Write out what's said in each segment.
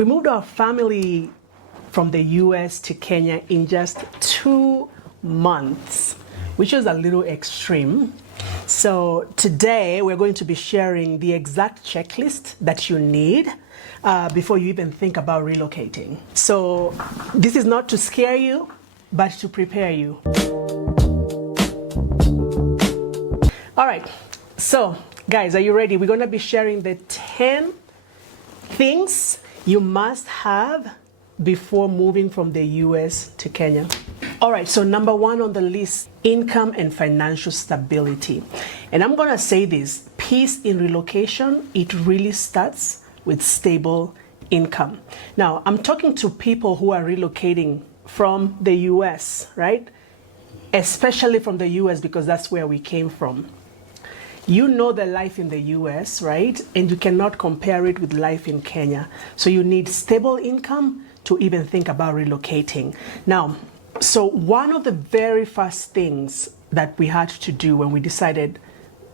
We moved our family from the US to Kenya in just 2 months, which is a little extreme. So today we're going to be sharing the exact checklist that you need before you even think about relocating. So this is not to scare you, but to prepare you. All right, so guys, are you ready? We're going to be sharing the 10 things you must have before moving from the US to Kenya. All right, so number one on the list, income and financial stability. And I'm gonna say this, peace in relocation, it really starts with stable income. Now, I'm talking to people who are relocating from the US, right? Especially from the US because that's where we came from. You know the life in the US, right? And you cannot compare it with life in Kenya. So you need stable income to even think about relocating. Now, so one of the very first things that we had to do when we decided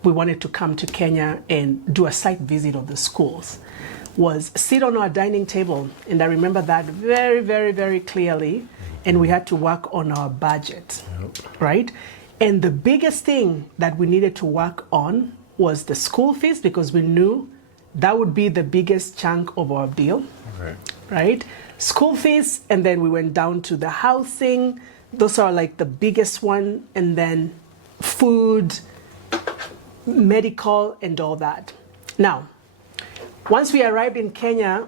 we wanted to come to Kenya and do a site visit of the schools was sit on our dining table. And I remember that very, very, very clearly. And we had to work on our budget, right? And the biggest thing that we needed to work on was the school fees because we knew that would be the biggest chunk of our bill, right? School fees, and then we went down to the housing. Those are like the biggest one, and then food, medical, and all that. Now, once we arrived in Kenya,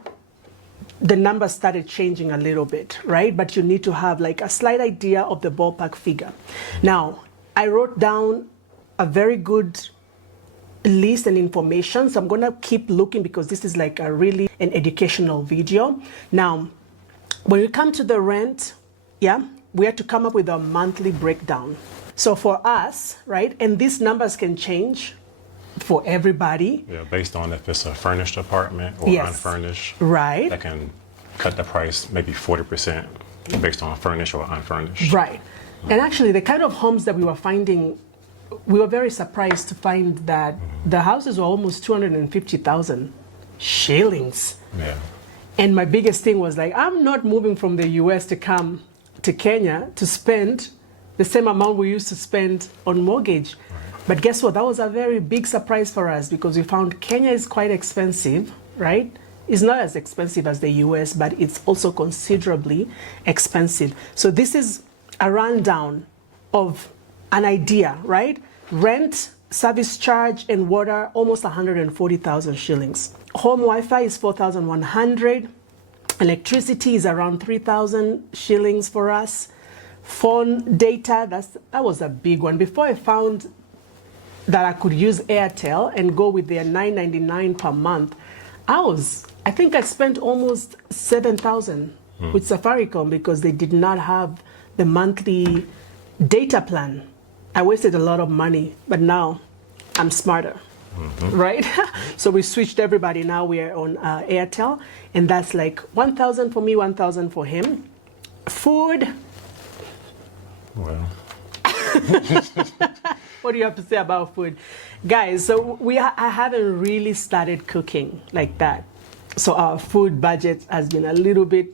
the numbers started changing a little bit, right? But you need to have like a slight idea of the ballpark figure. Now, I wrote down a very good list and information. So I'm gonna keep looking because this is like a really an educational video. Now, when we come to the rent, we had to come up with a monthly breakdown. So for us, right, and these numbers can change for everybody. Yeah, based on if it's a furnished apartment or unfurnished. Right. That can cut the price maybe 40% based on furnished or unfurnished. Right. And actually, the kind of homes that we were finding, we were very surprised to find that the houses were almost 250,000 shillings. Yeah. And my biggest thing was like, I'm not moving from the US to come to Kenya to spend the same amount we used to spend on mortgage. But guess what? That was a very big surprise for us because we found Kenya is quite expensive, right? It's not as expensive as the US, but it's also considerably expensive. So this is a rundown of an idea, right? Rent, service charge, and water, almost 140,000 shillings. Home Wi-Fi is 4,100. Electricity is around 3,000 shillings for us. Phone data, that was a big one. Before I found that I could use Airtel and go with their $9.99 per month, I think I spent almost 7,000 with Safaricom because they did not have the monthly data plan. I wasted a lot of money, but now I'm smarter, right? So we switched everybody. Now we are on Airtel, and that's like 1,000 for me, 1,000 for him. Food. Well. What do you have to say about food? Guys, so I haven't really started cooking like that. So our food budget has been a little bit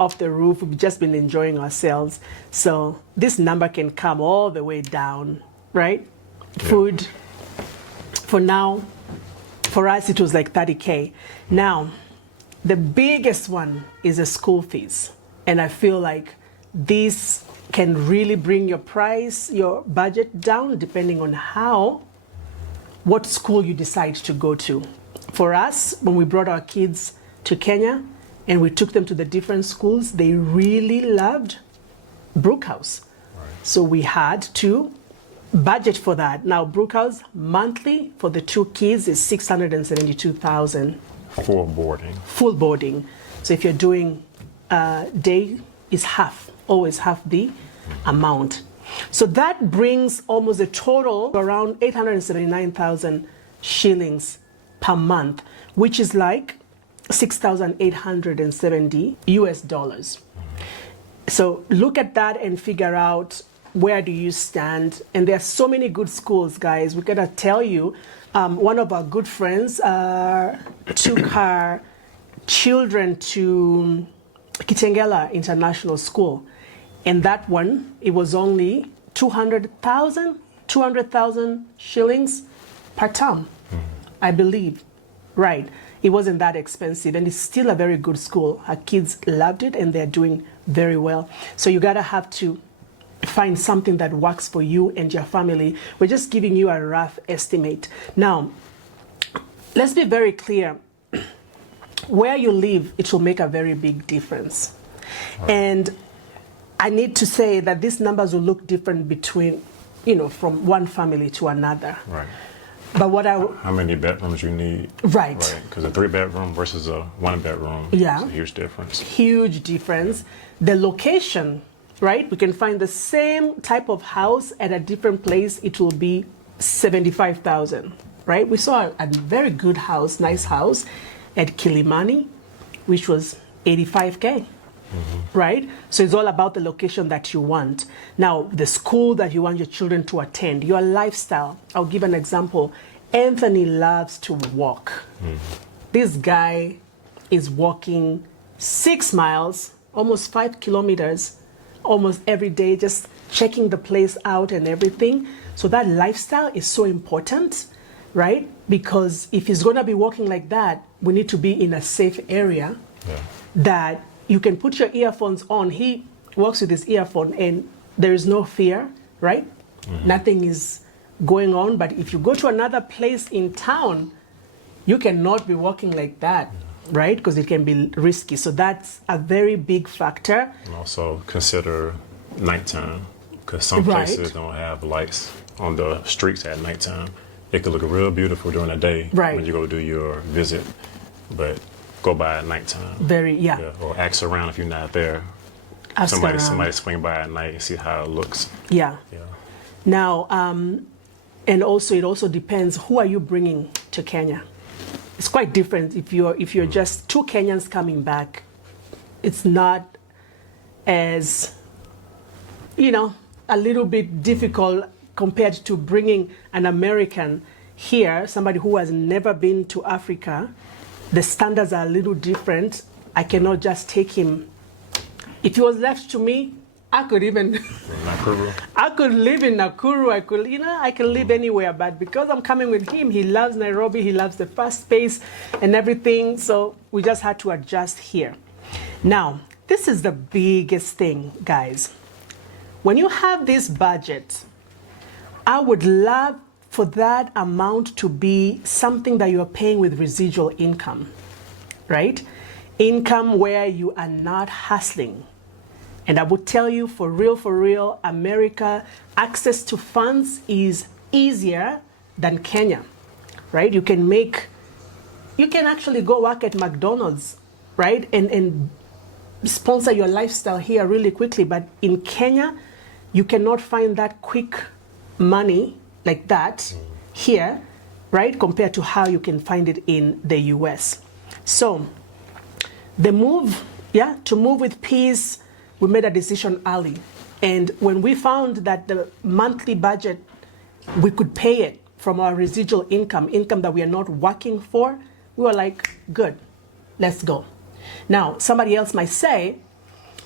off the roof. We've just been enjoying ourselves. So this number can come all the way down, right? Yeah. Food, for now, for us, it was like 30K. Now, the biggest one is the school fees. And I feel like this can really bring your budget down depending on what school you decide to go to. For us, when we brought our kids to Kenya and we took them to the different schools, they really loved Brookhouse. Right. So we had to budget for that. Now, Brookhouse monthly for the 2 kids is 672,000. Full boarding. Full boarding. So if you're doing day, is half, always half the amount. So that brings almost a total of around 879,000 shillings per month, which is like 6,870 US dollars. So look at that and figure out where do you stand. And there are so many good schools, guys. We gotta tell you, one of our good friends took her children to Kitengela International School. And that one, it was only 200,000 shillings per term, I believe. Right. It wasn't that expensive, and it's still a very good school. Her kids loved it, and they're doing very well. So you gotta have to find something that works for you and your family. We're just giving you a rough estimate. Now, let's be very clear. Where you live, it will make a very big difference. Right. And I need to say that these numbers will look different between, from one family to another. Right. But how many bedrooms you need? Right. Because a 3-bedroom versus a 1-bedroom is a huge difference. Huge difference. The location, right? We can find the same type of house at a different place. It will be 75,000, right? We saw a very good house, nice house at Kilimani, which was 85K. Right? So it's all about the location that you want. Now, the school that you want your children to attend, your lifestyle. I'll give an example. Anthony loves to walk. This guy is walking 6 miles, almost 5 kilometers, almost every day, just checking the place out and everything. So that lifestyle is so important, right? Because if he's going to be walking like that, we need to be in a safe area that you can put your earphones on. He walks with his earphone and there is no fear, right? Nothing is going on. But if you go to another place in town, you cannot be walking like that, right? Because it can be risky. So that's a very big factor. And also consider nighttime, because some places don't have lights on the streets at nighttime. It could look real beautiful during the day when you go do your visit, but go by at nighttime. Or ask around if you're not there. Somebody swing by at night and see how it looks. Now, and also it also depends, who are you bringing to Kenya? It's quite different if you're just 2 Kenyans coming back. It's not as, a little bit difficult compared to bringing an American here, somebody who has never been to Africa. The standards are a little different. I cannot just take him. If he was left to me, I could even, I could live in Nakuru. I can live anywhere. But because I'm coming with him, he loves Nairobi. He loves the fast pace and everything. So we just had to adjust here. Now, this is the biggest thing, guys. When you have this budget, I would love for that amount to be something that you're paying with residual income, right? Income where you are not hustling. And I would tell you, for real, America, access to funds is easier than Kenya, right? You can actually go work at McDonald's, right? And sponsor your lifestyle here really quickly. But in Kenya, you cannot find that quick money like that here, right? Compared to how you can find it in the US. So the move, to move with peace, we made a decision early. And when we found that the monthly budget, we could pay it from our residual income that we are not working for, we were like, good, let's go. Now, somebody else might say,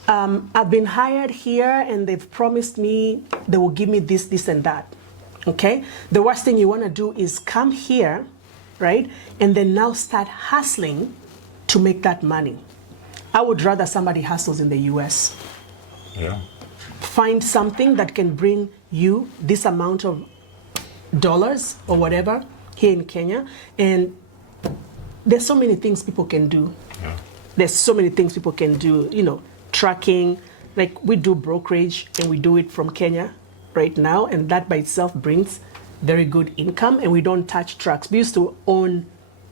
I've been hired here and they've promised me they will give me this, this, and that. Okay? The worst thing you want to do is come here, right? And then now start hustling to make that money. I would rather somebody hustles in the US. Find something that can bring you this amount of dollars or whatever here in Kenya. And there's so many things people can do. There's so many things people can do, tracking. Like we do brokerage and we do it from Kenya right now, and that by itself brings very good income, and we don't touch trucks. We used to own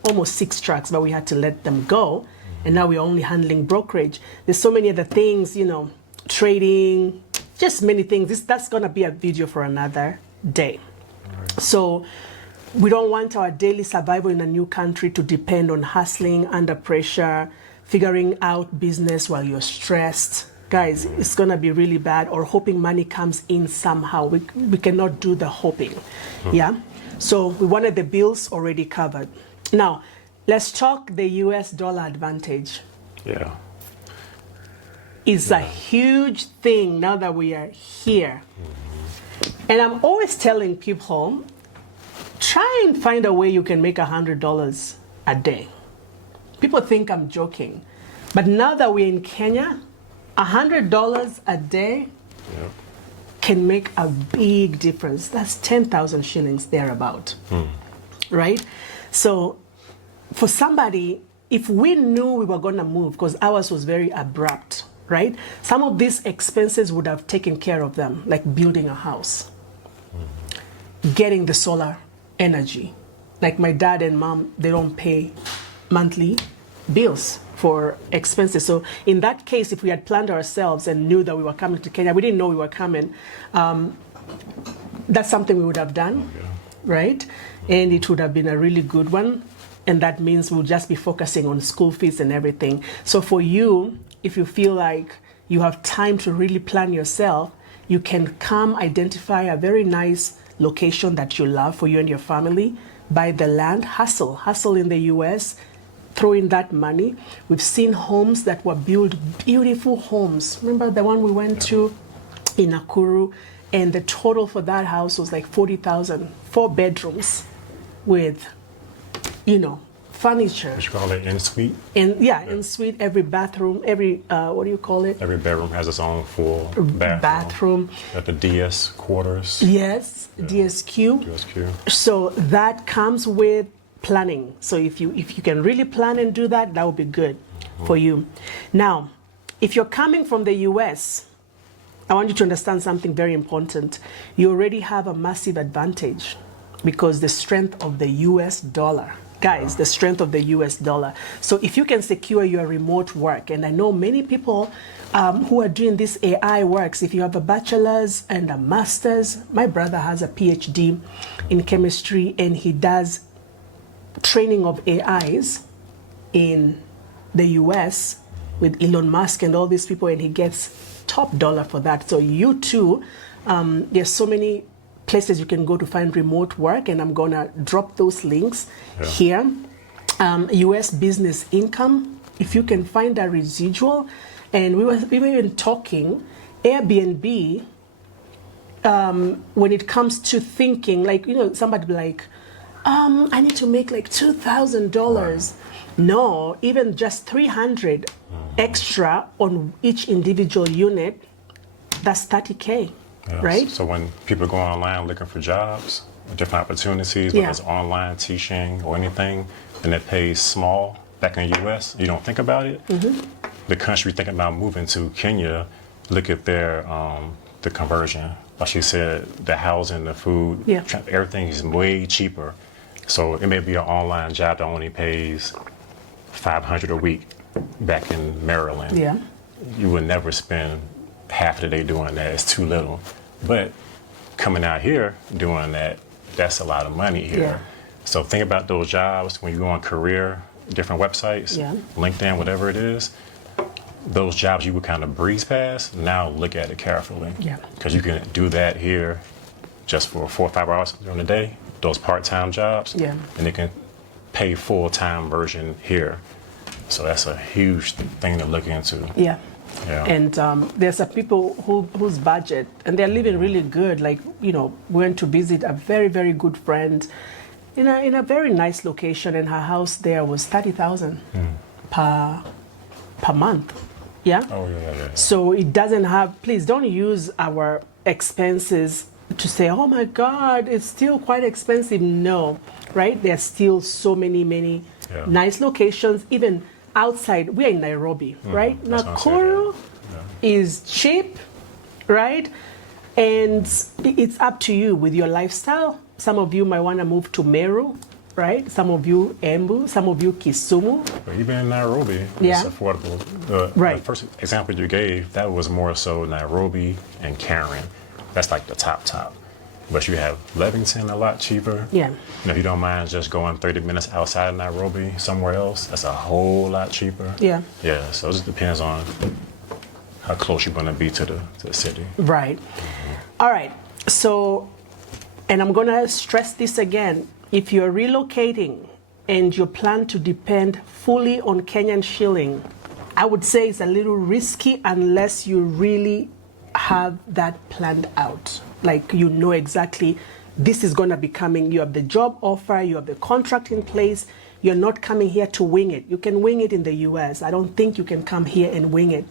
almost 6 trucks, but we had to let them go, and now we're only handling brokerage. There's so many other things, trading, just many things. That's gonna be a video for another day. So we don't want our daily survival in a new country to depend on hustling under pressure, figuring out business while you're stressed. Guys, it's gonna be really bad, or hoping money comes in somehow. We cannot do the hoping, So we wanted the bills already covered. Now, let's talk the US dollar advantage. Yeah. It's a huge thing now that we are here. And I'm always telling people, try and find a way you can make $100 a day. People think I'm joking, but now that we're in Kenya, $100 a day can make a big difference. That's 10,000 shillings thereabout, right? So for somebody, if we knew we were going to move, because ours was very abrupt, right? Some of these expenses would have taken care of them, like building a house, getting the solar energy. Like my dad and mom, they don't pay monthly bills for expenses. So in that case, if we had planned ourselves and knew that we were coming to Kenya, we didn't know we were coming, that's something we would have done, right? And it would have been a really good one. And that means we'll just be focusing on school fees and everything. So for you, if you feel like you have time to really plan yourself, you can come identify a very nice location that you love for you and your family, buy the land, hustle in the US, throw in that money. We've seen homes that were built, beautiful homes. Remember the one we went to in Nakuru, and the total for that house was like 40,000, 4 bedrooms with, furniture. What you call it, en suite? En suite, every bathroom, every, what do you call it? Every bedroom has its own full bathroom. At the DS quarters. Yes, DSQ. DSQ. So that comes with planning. So if you can really plan and do that, that would be good for you. Now, if you're coming from the US, I want you to understand something very important. You already have a massive advantage because the strength of the US dollar. Guys, the strength of the US dollar. So if you can secure your remote work, and I know many people who are doing this AI works, if you have a bachelor's and a master's, my brother has a PhD in chemistry and he does training of AIs in the US with Elon Musk and all these people, and he gets top dollar for that. So you too, there's so many places you can go to find remote work, and I'm gonna drop those links here. US business income, if you can find a residual, and we were even talking Airbnb, when it comes to thinking, like, somebody be like, I need to make like $2,000. No, even just 300 extra on each individual unit, that's 30K. Yes. Right? So when people go online looking for jobs, different opportunities, whether it's online teaching or anything, and it pays small back in the US, you don't think about it. The country thinking about moving to, Kenya, look at their the conversion. Like you said, the housing, the food, everything is way cheaper. So it may be an online job that only pays $500 a week back in Maryland. Yeah. You would never spend half the day doing that. It's too little. But coming out here doing that, that's a lot of money here. Yeah. So think about those jobs when you go on career, different websites, LinkedIn, whatever it is. Those jobs you would kind of breeze past. Now look at it carefully. Yeah. Because you can do that here just for 4 or 5 hours during the day, those part-time jobs. Yeah. And they can pay full-time version here. So that's a huge thing to look into. Yeah. Yeah. And there's some people whose budget, and they're living really good. Like, went to visit a very, very good friend in a very nice location, and her house there was 30,000 per month. Yeah? Oh, yeah. So it doesn't have, please don't use our expenses to say, oh my God, it's still quite expensive. No, right? There's still so many nice locations, even outside. We're in Nairobi, right? Nakuru is cheap, right? And it's up to you with your lifestyle. Some of you might want to move to Meru, right? Some of you Embu, some of you Kisumu. But even in Nairobi, it's affordable. The first example you gave, that was more so Nairobi and Karen. That's like the top. But you have Levington a lot cheaper. Yeah. If you don't mind just going 30 minutes outside of Nairobi, somewhere else, that's a whole lot cheaper. Yeah. Yeah, so it just depends on how close you want to be to the city. Right. All right. So, and I'm going to stress this again. If you're relocating and you plan to depend fully on Kenyan shilling, I would say it's a little risky unless you really have that planned out. Like you know exactly this is going to be coming. You have the job offer, you have the contract in place. You're not coming here to wing it. You can wing it in the US. I don't think you can come here and wing it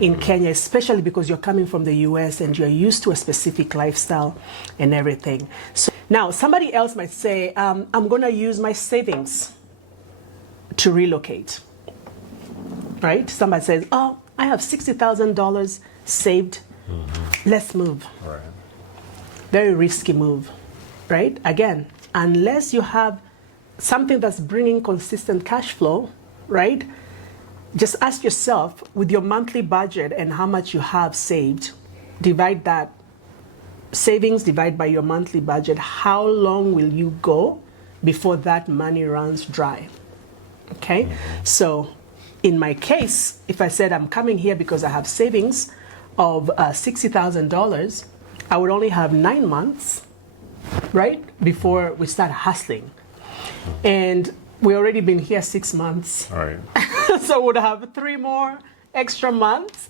in Kenya, especially because you're coming from the US and you're used to a specific lifestyle and everything. So now somebody else might say, I'm going to use my savings to relocate, right? Somebody says, oh, I have $60,000 saved. Let's move. Right. Very risky move, right? Again, unless you have something that's bringing consistent cash flow, right? Just ask yourself with your monthly budget and how much you have saved, divide that savings, divide by your monthly budget. How long will you go before that money runs dry? Okay. So in my case, if I said I'm coming here because I have savings of $60,000, I would only have 9 months, right, before we start hustling. And we already been here 6 months. All right. So we'd have 3 more extra months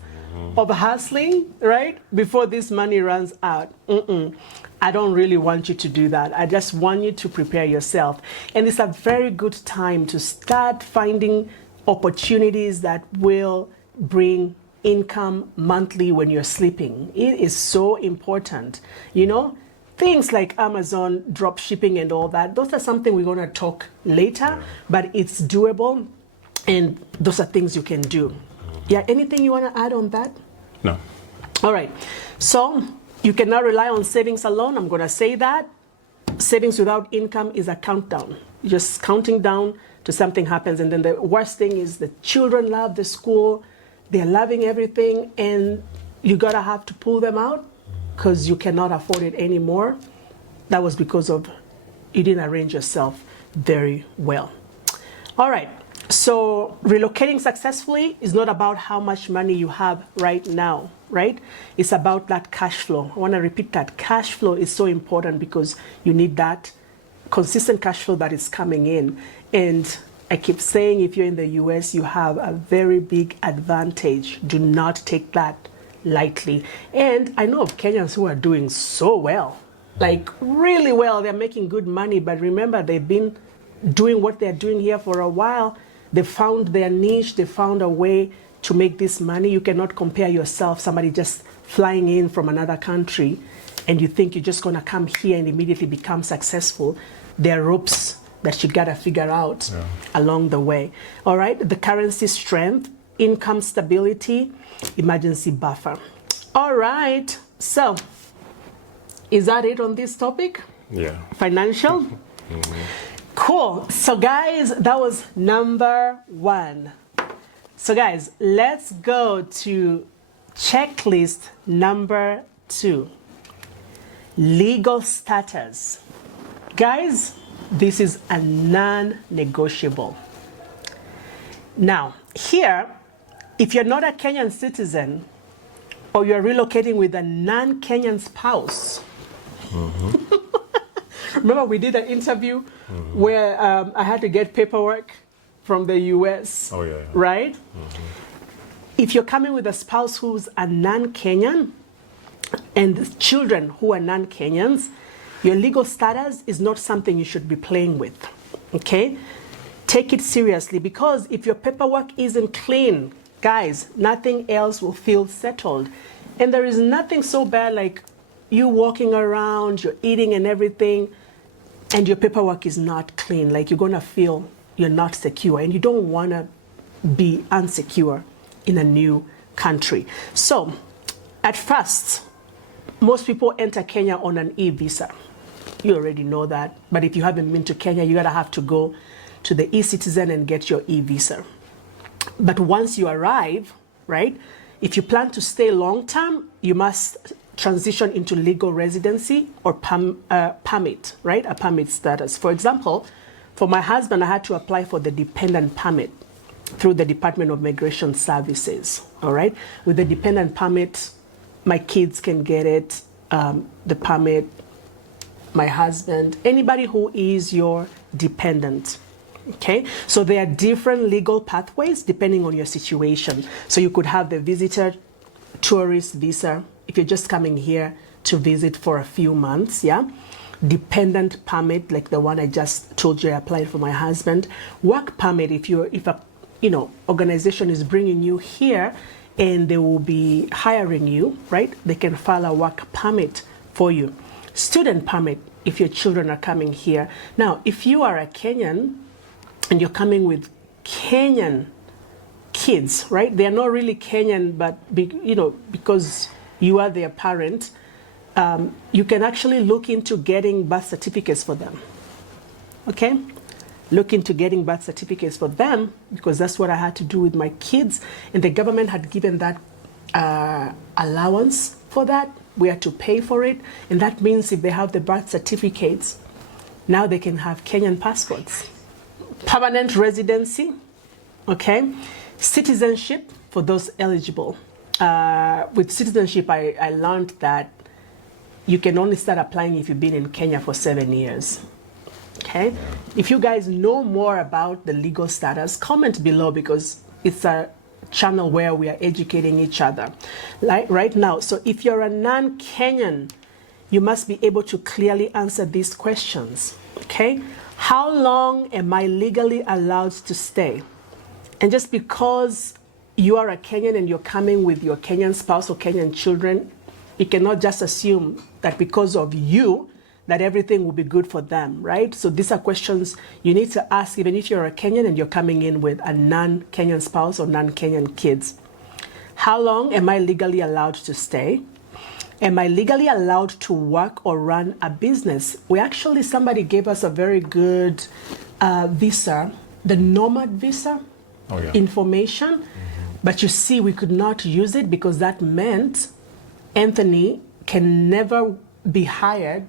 of hustling, right, before this money runs out. I don't really want you to do that. I just want you to prepare yourself. And it's a very good time to start finding opportunities that will bring income monthly when you're sleeping. It is so important. You know, things like Amazon, drop shipping and all that, those are something we're going to talk later, but it's doable and those are things you can do. Yeah, anything you want to add on that? No. All right. So you cannot rely on savings alone. I'm going to say that. Savings without income is a countdown. You're just counting down to something happens. And then the worst thing is the children love the school. They're loving everything. And you got to have to pull them out because you cannot afford it anymore. That was because of you didn't arrange yourself very well. All right. So relocating successfully is not about how much money you have right now, right? It's about that cash flow. I want to repeat that. Cash flow is so important because you need that consistent cash flow that is coming in. And I keep saying if you're in the US, you have a very big advantage. Do not take that lightly. And I know of Kenyans who are doing so well, like really well. They're making good money. But remember, they've been doing what they're doing here for a while. They found their niche. They found a way to make this money. You cannot compare yourself, somebody just flying in from another country, and you think you're just going to come here and immediately become successful. There are ropes that you got to figure out along the way. All right, the currency strength, income stability, emergency buffer. All right, so is that it on this topic? Yeah. Financial? Cool. So guys, that was number 1. So guys, let's go to checklist number 2. Legal status. Guys, this is a non-negotiable. Now, here, if you're not a Kenyan citizen or you're relocating with a non-Kenyan spouse, remember we did an interview where I had to get paperwork from the US, right? If you're coming with a spouse who's a non-Kenyan and children who are non-Kenyans, your legal status is not something you should be playing with, okay? Take it seriously because if your paperwork isn't clean, guys, nothing else will feel settled. And there is nothing so bad like you walking around, you're eating and everything, and your paperwork is not clean. Like you're going to feel you're not secure, and you don't want to be unsecure in a new country. So at first, most people enter Kenya on an e-visa. You already know that. But if you haven't been to Kenya, you're going to have to go to the e-citizen and get your e-visa. But once you arrive, right, if you plan to stay long term, you must transition into legal residency or permit, right? A permit status. For example, for my husband, I had to apply for the dependent permit through the Department of Migration Services, all right? With the dependent permit, my kids can get it, the permit, my husband, anybody who is your dependent, Okay, so there are different legal pathways depending on your situation. So you could have the visitor tourist visa if you're just coming here to visit for a few months, yeah. Dependent permit, like the one I just told you I applied for my husband. Work permit, if a organization is bringing you here and they will be hiring you, right? They can file a work permit for you. Student permit, if your children are coming here. Now, if you are a Kenyan and you're coming with Kenyan kids, right? They are not really Kenyan, but because you are their parent, you can actually look into getting birth certificates for them. Okay? Look into getting birth certificates for them, because that's what I had to do with my kids, and the government had given that allowance for that. We had to pay for it, and that means if they have the birth certificates, now they can have Kenyan passports. Permanent residency, okay? Citizenship for those eligible. With citizenship, I learned that you can only start applying if you've been in Kenya for 7 years. Okay? If you guys know more about the legal status, comment below, because it's a channel where we are educating each other. Like right now, so if you're a non-Kenyan, you must be able to clearly answer these questions. Okay? How long am I legally allowed to stay? And just because you are a Kenyan and you're coming with your Kenyan spouse or Kenyan children, you cannot just assume that because of you, that everything will be good for them, right? So these are questions you need to ask even if you're a Kenyan and you're coming in with a non-Kenyan spouse or non-Kenyan kids. How long am I legally allowed to stay? Am I legally allowed to work or run a business? Somebody gave us a very good visa, the nomad visa information. But you see, we could not use it because that meant Anthony can never be hired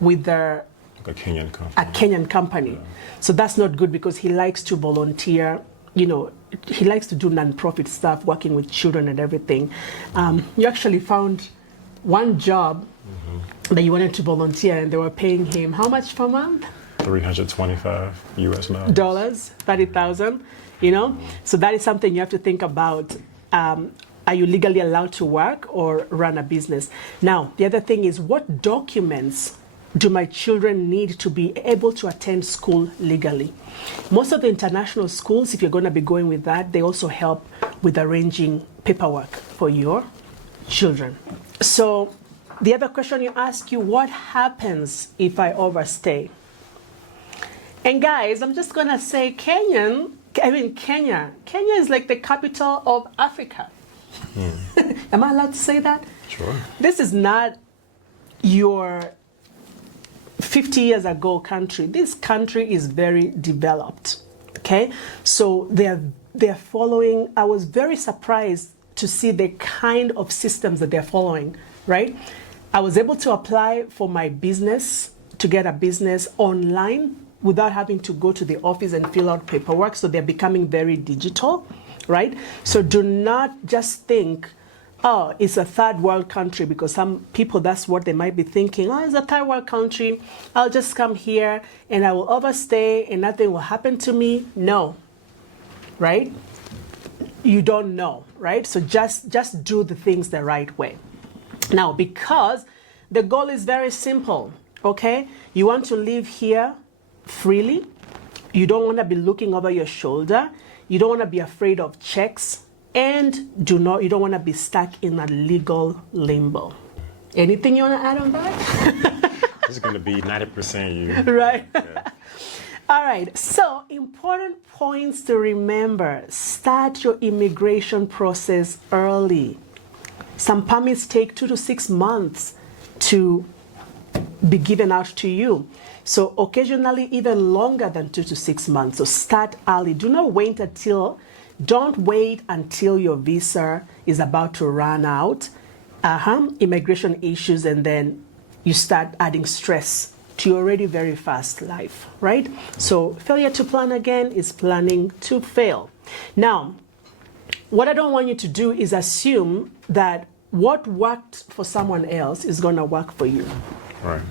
with a Kenyan company. Yeah. So that's not good, because he likes to volunteer, he likes to do non-profit stuff, working with children and everything. You actually found one job that you wanted to volunteer, and they were paying him how much per month? $325 US dollars, 30,000, So that is something you have to think about. Are you legally allowed to work or run a business? Now, the other thing is, what documents do my children need to be able to attend school legally? Most of the international schools, if you're going to be going with that, they also help with arranging paperwork for your children. So the other question you ask you, what happens if I overstay? And guys, I'm just going to say Kenya is like the capital of Africa. Am I allowed to say that? Sure. This is not your 50 years ago country. This country is very developed. Okay? So they're following. I was very surprised to see the kind of systems that they're following, right? I was able to apply for my business, to get a business online without having to go to the office and fill out paperwork. So they're becoming very digital, right? So do not just think, oh, it's a third world country, because some people, that's what they might be thinking. Oh, it's a third world country. I'll just come here and I will overstay and nothing will happen to me. No, right? You don't know, right? So just do the things the right way. Now, because the goal is very simple, okay? You want to live here freely. You don't want to be looking over your shoulder. You don't want to be afraid of checks, and you don't want to be stuck in a legal limbo. Anything you want to add on that? This is going to be 90% you. Right. Yeah. All right. So, important points to remember. Start your immigration process early. Some permits take 2 to 6 months to be given out to you. So occasionally even longer than 2 to 6 months. So start early. Don't wait until your visa is about to run out, immigration issues, and then you start adding stress to your already very fast life, right? So failure to plan again is planning to fail. Now, what I don't want you to do is assume that what worked for someone else is going to work for you. Right.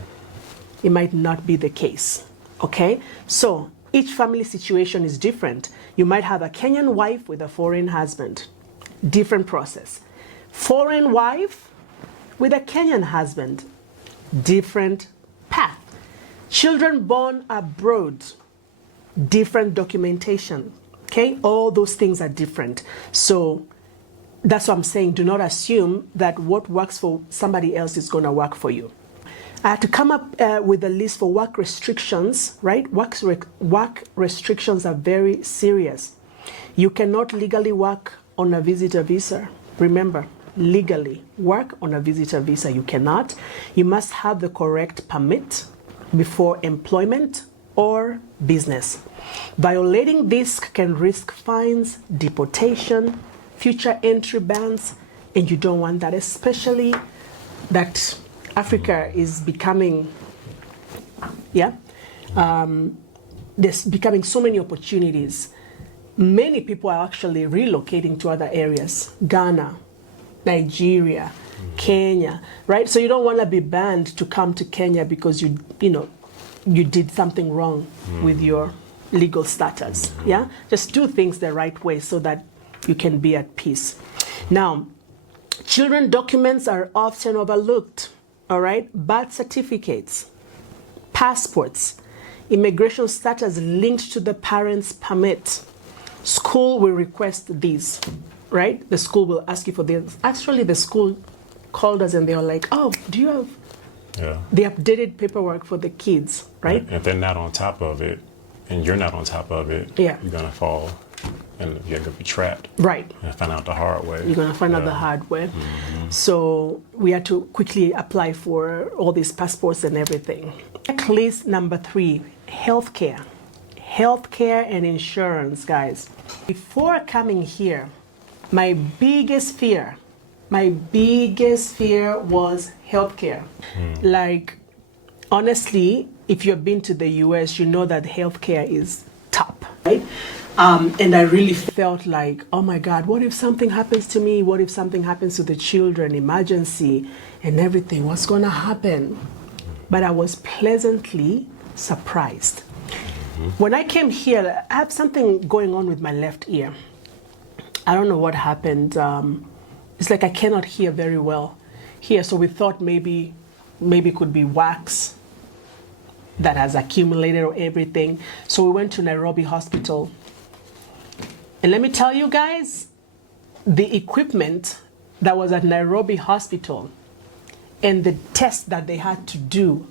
It might not be the case, okay? So each family situation is different. You might have a Kenyan wife with a foreign husband. Different process. Foreign wife with a Kenyan husband. Different path. Children born abroad. Different documentation. Okay? All those things are different. So that's what I'm saying. Do not assume that what works for somebody else is going to work for you. I had to come up with a list for work restrictions, right? Work restrictions are very serious. You cannot legally work on a visitor visa. Remember, legally work on a visitor visa. You cannot. You must have the correct permit before employment or business. Violating this can risk fines, deportation, future entry bans, and you don't want that, especially that Africa is becoming, there's becoming so many opportunities. Many people are actually relocating to other areas, Ghana, Nigeria, Kenya, right? So you don't want to be banned to come to Kenya because you did something wrong with your legal status, yeah? Just do things the right way so that you can be at peace. Now, children documents are often overlooked. All right, birth certificates, passports, immigration status linked to the parent's permit. School will request these, right? The school will ask you for this. Actually, the school called us and they were like, oh, do you have the updated paperwork for the kids, right? And if they're not on top of it and you're not on top of it, you're going to fall and you're going to be trapped. Right. And find out the hard way. You're going to find out the hard way. So we had to quickly apply for all these passports and everything. Checklist number 3, healthcare. Healthcare and insurance, guys. Before coming here, my biggest fear was healthcare. Like, honestly, if you've been to the US, you know that healthcare is top, right? And I really felt like, oh my God, what if something happens to me? What if something happens to the children, emergency and everything? What's going to happen? But I was pleasantly surprised. When I came here, I have something going on with my left ear. I don't know what happened. It's like I cannot hear very well here. So we thought maybe it could be wax that has accumulated or everything. So we went to Nairobi Hospital. And let me tell you guys, the equipment that was at Nairobi Hospital and the test that they had to do,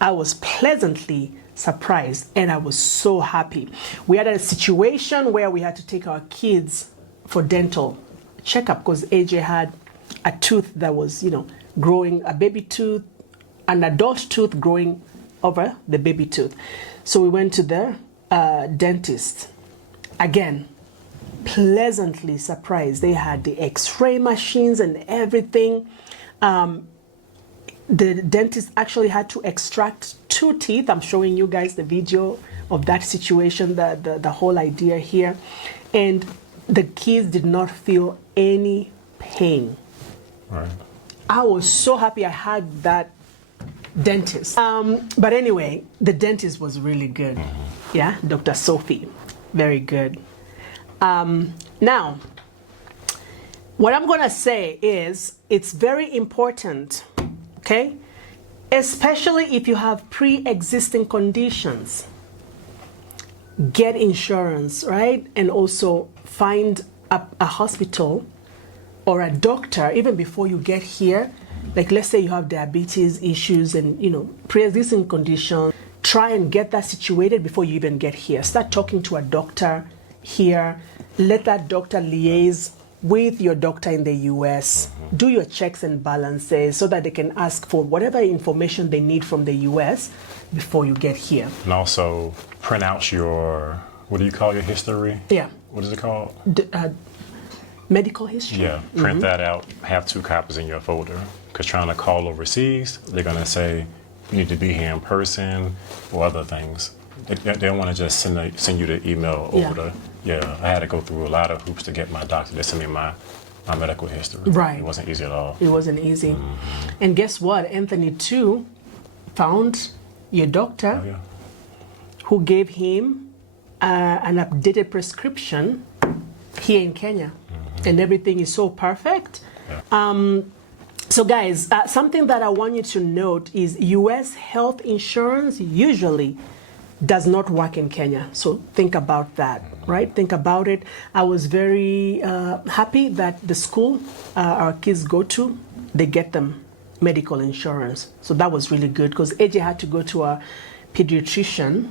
I was pleasantly surprised and I was so happy. We had a situation where we had to take our kids for dental checkup because AJ had a tooth that was, growing, a baby tooth, an adult tooth growing over the baby tooth. So we went to the dentist. Again, pleasantly surprised. They had the x-ray machines and everything. The dentist actually had to extract 2 teeth. I'm showing you guys the video of that situation, the whole idea here. And the kids did not feel any pain. Right. I was so happy I had that dentist. But anyway, the dentist was really good. Yeah, Dr. Sophie. Very good. Now, what I'm going to say is it's very important, okay? Especially if you have pre-existing conditions. Get insurance, right? And also find a hospital or a doctor even before you get here. Like, let's say you have diabetes issues and, pre-existing conditions. Try and get that situated before you even get here. Start talking to a doctor here. Let that doctor liaise with your doctor in the US. Do your checks and balances so that they can ask for whatever information they need from the US before you get here. And also print out your, what do you call your history? Yeah. What is it called? Medical history. Yeah, print that out. Have 2 copies in your folder. Because trying to call overseas, they're going to say, you need to be here in person or other things. They don't want to just send you the email over I had to go through a lot of hoops to get my doctor to send me my medical history. Right. It wasn't easy at all. It wasn't easy. And guess what? Anthony too found your doctor who gave him an updated prescription here in Kenya, and everything is so perfect. Yeah. So guys, something that I want you to note is US health insurance usually does not work in Kenya. So think about that, right? Think about it. I was very happy that the school our kids go to, they get them medical insurance. So that was really good because AJ had to go to a pediatrician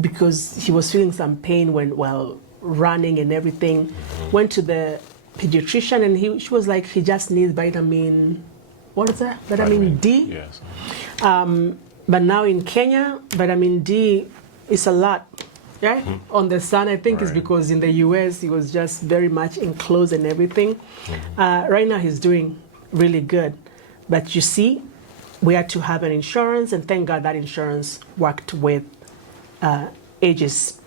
because he was feeling some pain while running and everything. Went to the pediatrician and she was like, he just needs vitamin, what is that? Vitamin D? Yes. But now in Kenya, vitamin D is a lot, right? On the son, I think it's because in the US, he was just very much enclosed and everything. Right now, he's doing really good. But you see, we had to have an insurance, and thank God that insurance worked with AJ's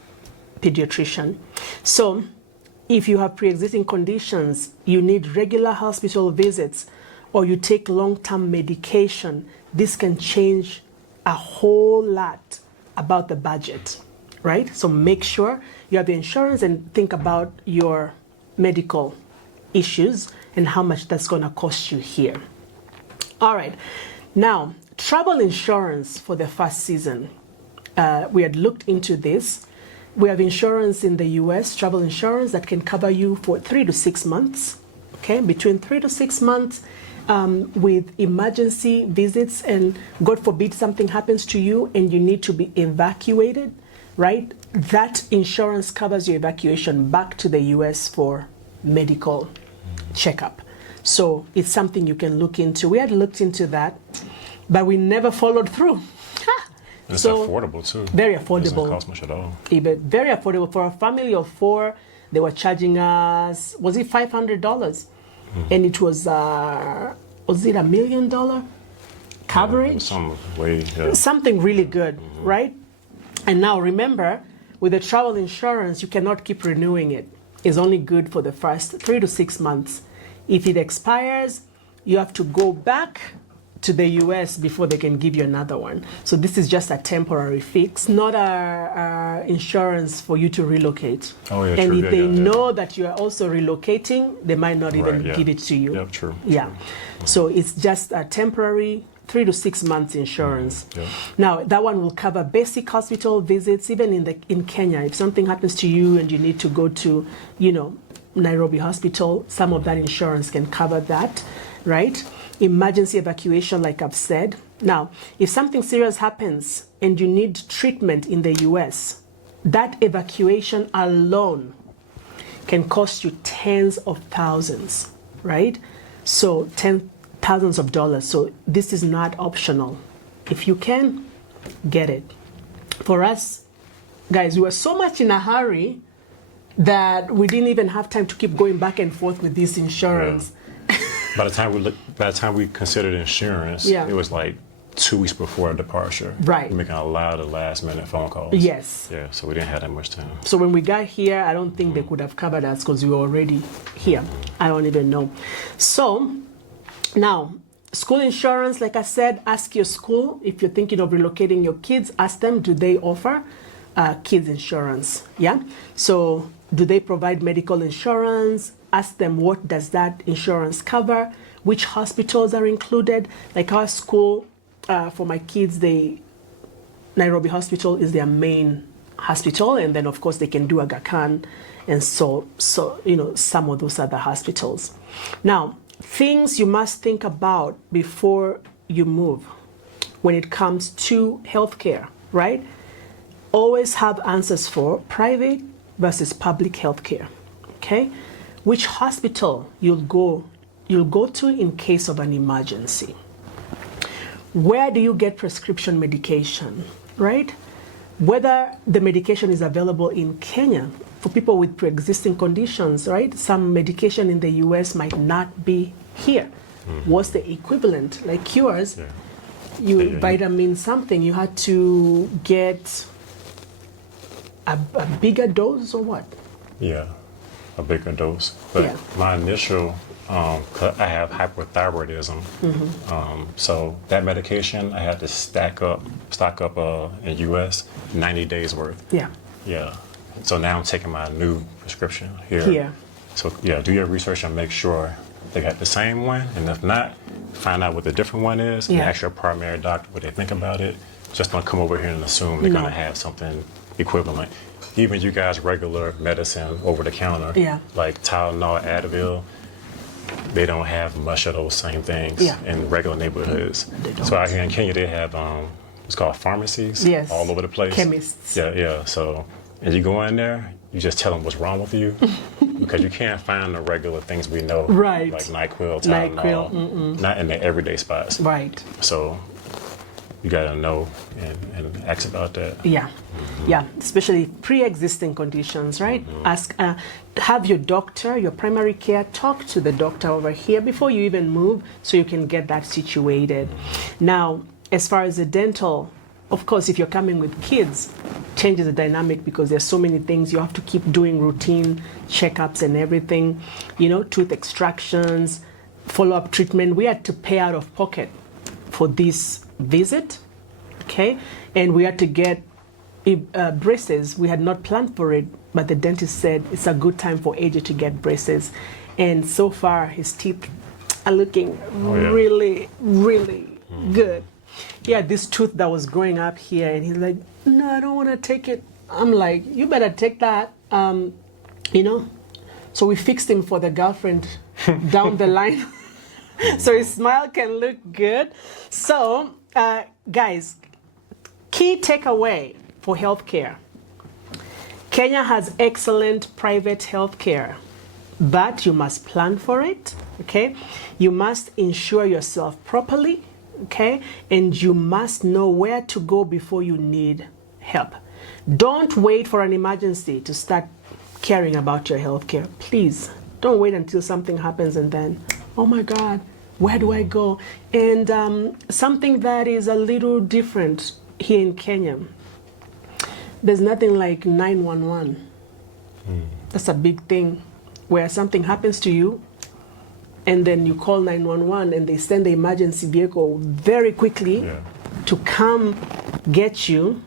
pediatrician. So if you have pre-existing conditions, you need regular hospital visits, or you take long-term medication, this can change a whole lot about the budget, right? So make sure you have the insurance and think about your medical issues and how much that's going to cost you here. All right. Now, travel insurance for the first season. We had looked into this. We have insurance in the US, travel insurance that can cover you for 3 to 6 months, okay? Between 3 to 6 months. With emergency visits, and God forbid something happens to you and you need to be evacuated, right? That insurance covers your evacuation back to the US for medical checkup. So it's something you can look into. We had looked into that, but we never followed through. It's affordable too. Very affordable. It doesn't cost much at all. Very affordable. For a family of 4, they were charging us, was it $500? And it was it $1 million coverage? Something really good, right? And now remember, with the travel insurance, you cannot keep renewing it. It's only good for the first 3 to 6 months. If it expires, you have to go back to the US before they can give you another one. So this is just a temporary fix, not a insurance for you to relocate. Oh, yeah, and true. if they know that you are also relocating, they might not even give it to you. Yeah, true. Yeah. So it's just a temporary 3 to 6 months insurance. Now, that one will cover basic hospital visits, even in Kenya. If something happens to you and you need to go to, Nairobi Hospital, some of that insurance can cover that, right? Emergency evacuation, like I've said. Now, if something serious happens and you need treatment in the US, that evacuation alone can cost you tens of thousands, right? So thousands of dollars. So this is not optional. If you can, get it. For us, guys, we were so much in a hurry that we didn't even have time to keep going back and forth with this insurance. By the time we considered insurance, it was like 2 weeks before our departure. Right. We're making a lot of last-minute phone calls. Yes. Yeah, so we didn't have that much time. So when we got here, I don't think they could have covered us because we were already here. I don't even know. So now, school insurance, like I said, ask your school. If you're thinking of relocating your kids, ask them, do they offer kids insurance? Yeah. So do they provide medical insurance? Ask them, what does that insurance cover? Which hospitals are included? Like our school, for my kids, Nairobi Hospital is their main hospital, and then of course they can do Aga Khan, and so some of those other hospitals. Now, things you must think about before you move when it comes to healthcare, right? Always have answers for private versus public healthcare. Okay, which hospital you'll go to in case of an emergency. Where do you get prescription medication, right? Whether the medication is available in Kenya for people with pre-existing conditions, right? Some medication in the US might not be here. What's the equivalent? Like yours, vitamin something, you had to get a bigger dose or what? Yeah. a bigger dose. But my initial, 'cause I have hypothyroidism, so that medication I had to stock up in U.S. 90 days worth. Yeah. Yeah. So now I'm taking my new prescription here. Here. So yeah, do your research and make sure they got the same one, and if not, find out what the different one is, and ask your primary doctor what they think about it. Just don't come over here and assume they're gonna have something equivalent. Even you guys regular medicine over the counter, like Tylenol, Advil, they don't have much of those same things in regular neighborhoods. So out here in Kenya, they have it's called pharmacies all over the place. Chemists. Yeah. So, and you go in there, you just tell them what's wrong with you, because you can't find the regular things we know, like NyQuil, Tylenol, not in the everyday spots. Right. So you gotta know and ask about that. Yeah, especially pre-existing conditions, right? Ask, have your doctor, your primary care, talk to the doctor over here before you even move, so you can get that situated. Now, as far as the dental, of course, if you're coming with kids, changes the dynamic, because there's so many things you have to keep doing, routine checkups and everything, tooth extractions, follow-up treatment. We had to pay out of pocket for this visit, okay? And we had to get braces. We had not planned for it, but the dentist said it's a good time for AJ to get braces. And so far, his teeth are looking really, really good. Yeah, this tooth that was growing up here, and he's like, no, I don't want to take it. I'm like, you better take that, So we fixed him for the girlfriend down the line, so his smile can look good. So, guys, key takeaway for healthcare. Kenya has excellent private healthcare, but you must plan for it, okay? You must insure yourself properly, okay? And you must know where to go before you need help. Don't wait for an emergency to start caring about your health care. Please, don't wait until something happens and then, oh my God, where do I go? And something that is a little different here in Kenya, there's nothing like 911. That's a big thing, where something happens to you, and then you call 911 and they send the emergency vehicle very quickly to come get you,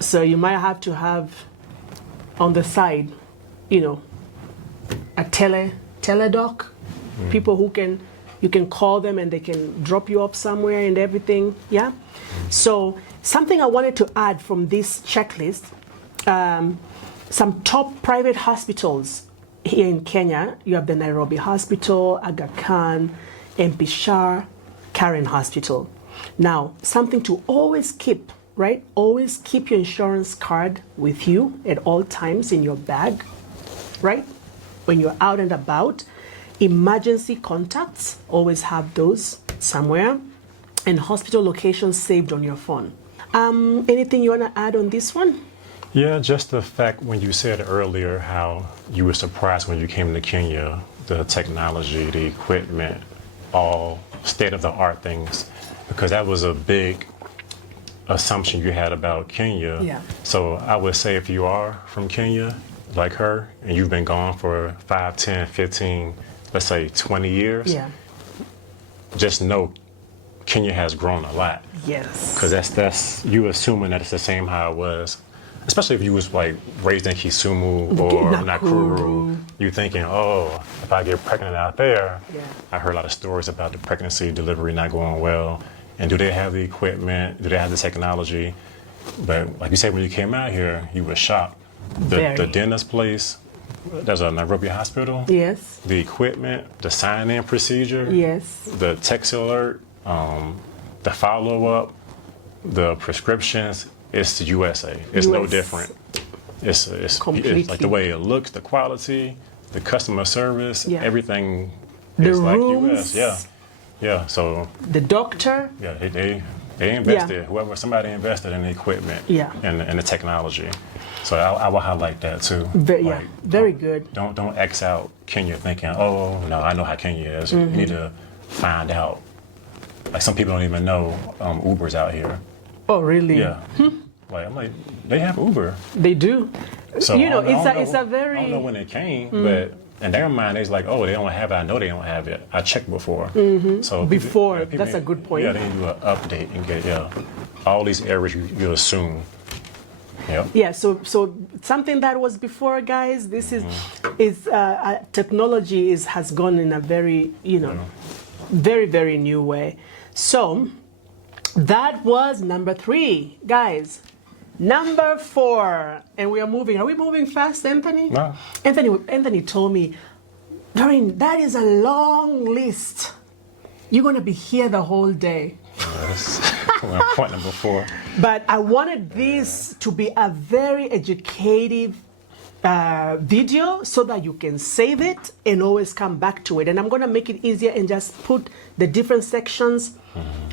So you might have to have on the side, a teledoc, people who you can call them and they can drop you off somewhere and everything, So something I wanted to add from this checklist, some top private hospitals here in Kenya. You have the Nairobi Hospital, Aga Khan, MP Shah, Karen Hospital. Now, something to always keep, right? Always keep your insurance card with you at all times in your bag, right? When you're out and about. Emergency contacts, always have those somewhere. And hospital locations saved on your phone. Anything you want to add on this one? Yeah, just the fact when you said earlier how you were surprised when you came to Kenya, the technology, the equipment, all state-of-the-art things, because that was a big assumption you had about Kenya. So I would say if you are from Kenya, like her, and you've been gone for 5, 10, 15, let's say 20 years, just know Kenya has grown a lot. Yes. Because that's you assuming that it's the same how it was. Especially if you was like raised in Kisumu or Nakuru, you thinking, oh, if I get pregnant out there, I heard a lot of stories about the pregnancy delivery not going well. And do they have the equipment? Do they have the technology? But like you said, when you came out here, you were shocked. The dentist place, there's a Nairobi hospital. Yes. The equipment, the sign-in procedure. Yes. The text alert, the follow-up, the prescriptions. It's the USA. It's no different. It's like the way it looks, the quality, the customer service, everything is like US. Yeah. So the doctor. Yeah, they invested. Somebody invested in the equipment. And the technology. So I will highlight that too. Very good. Don't X out Kenya thinking, oh no, I know how Kenya is. You need to find out. Like some people don't even know Uber's out here. Oh really? Yeah. Like I'm like, they have Uber. They do. So You know, I it's a very. I don't know when it came, but in their mind, it's like, oh, they don't have it. I know they don't have it. I checked before. So Before, people that's a good point. Yeah, they do an update and get all these errors you assume. Yep. Yeah, so something that was before, guys. This is technology has gone in a very very very new way. So that was number 3, guys. Number 4, and we are moving. Are we moving fast, Anthony? No. Anthony told me, Doreen, that is a long list. You're gonna be here the whole day. Yes. Point number 4. But I wanted this to be a very educative video so that you can save it and always come back to it. And I'm going to make it easier and just put the different sections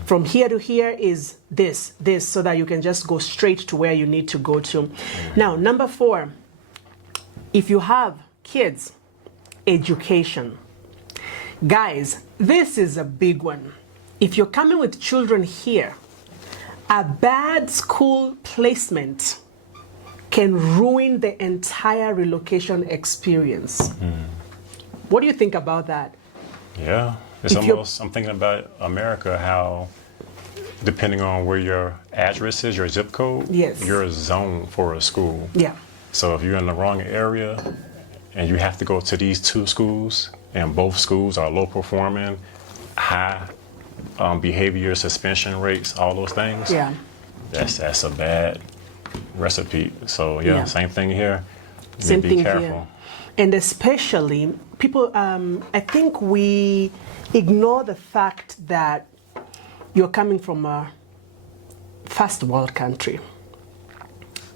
from here to here is this, so that you can just go straight to where you need to go to. Now, number 4, if you have kids, education. Guys, this is a big one. If you're coming with children here, a bad school placement can ruin the entire relocation experience. What do you think about that? Yeah, it's almost, I'm thinking about America, how depending on where your address is, your zip code, yes, you're zoned for a school. Yeah. So if you're in the wrong area and you have to go to these 2 schools, and both schools are low performing, high behavior, suspension rates, all those things. Yeah. That's a bad recipe. So yeah. Same thing here. Same thing be careful. here. And especially people, I think we ignore the fact that you're coming from a first world country.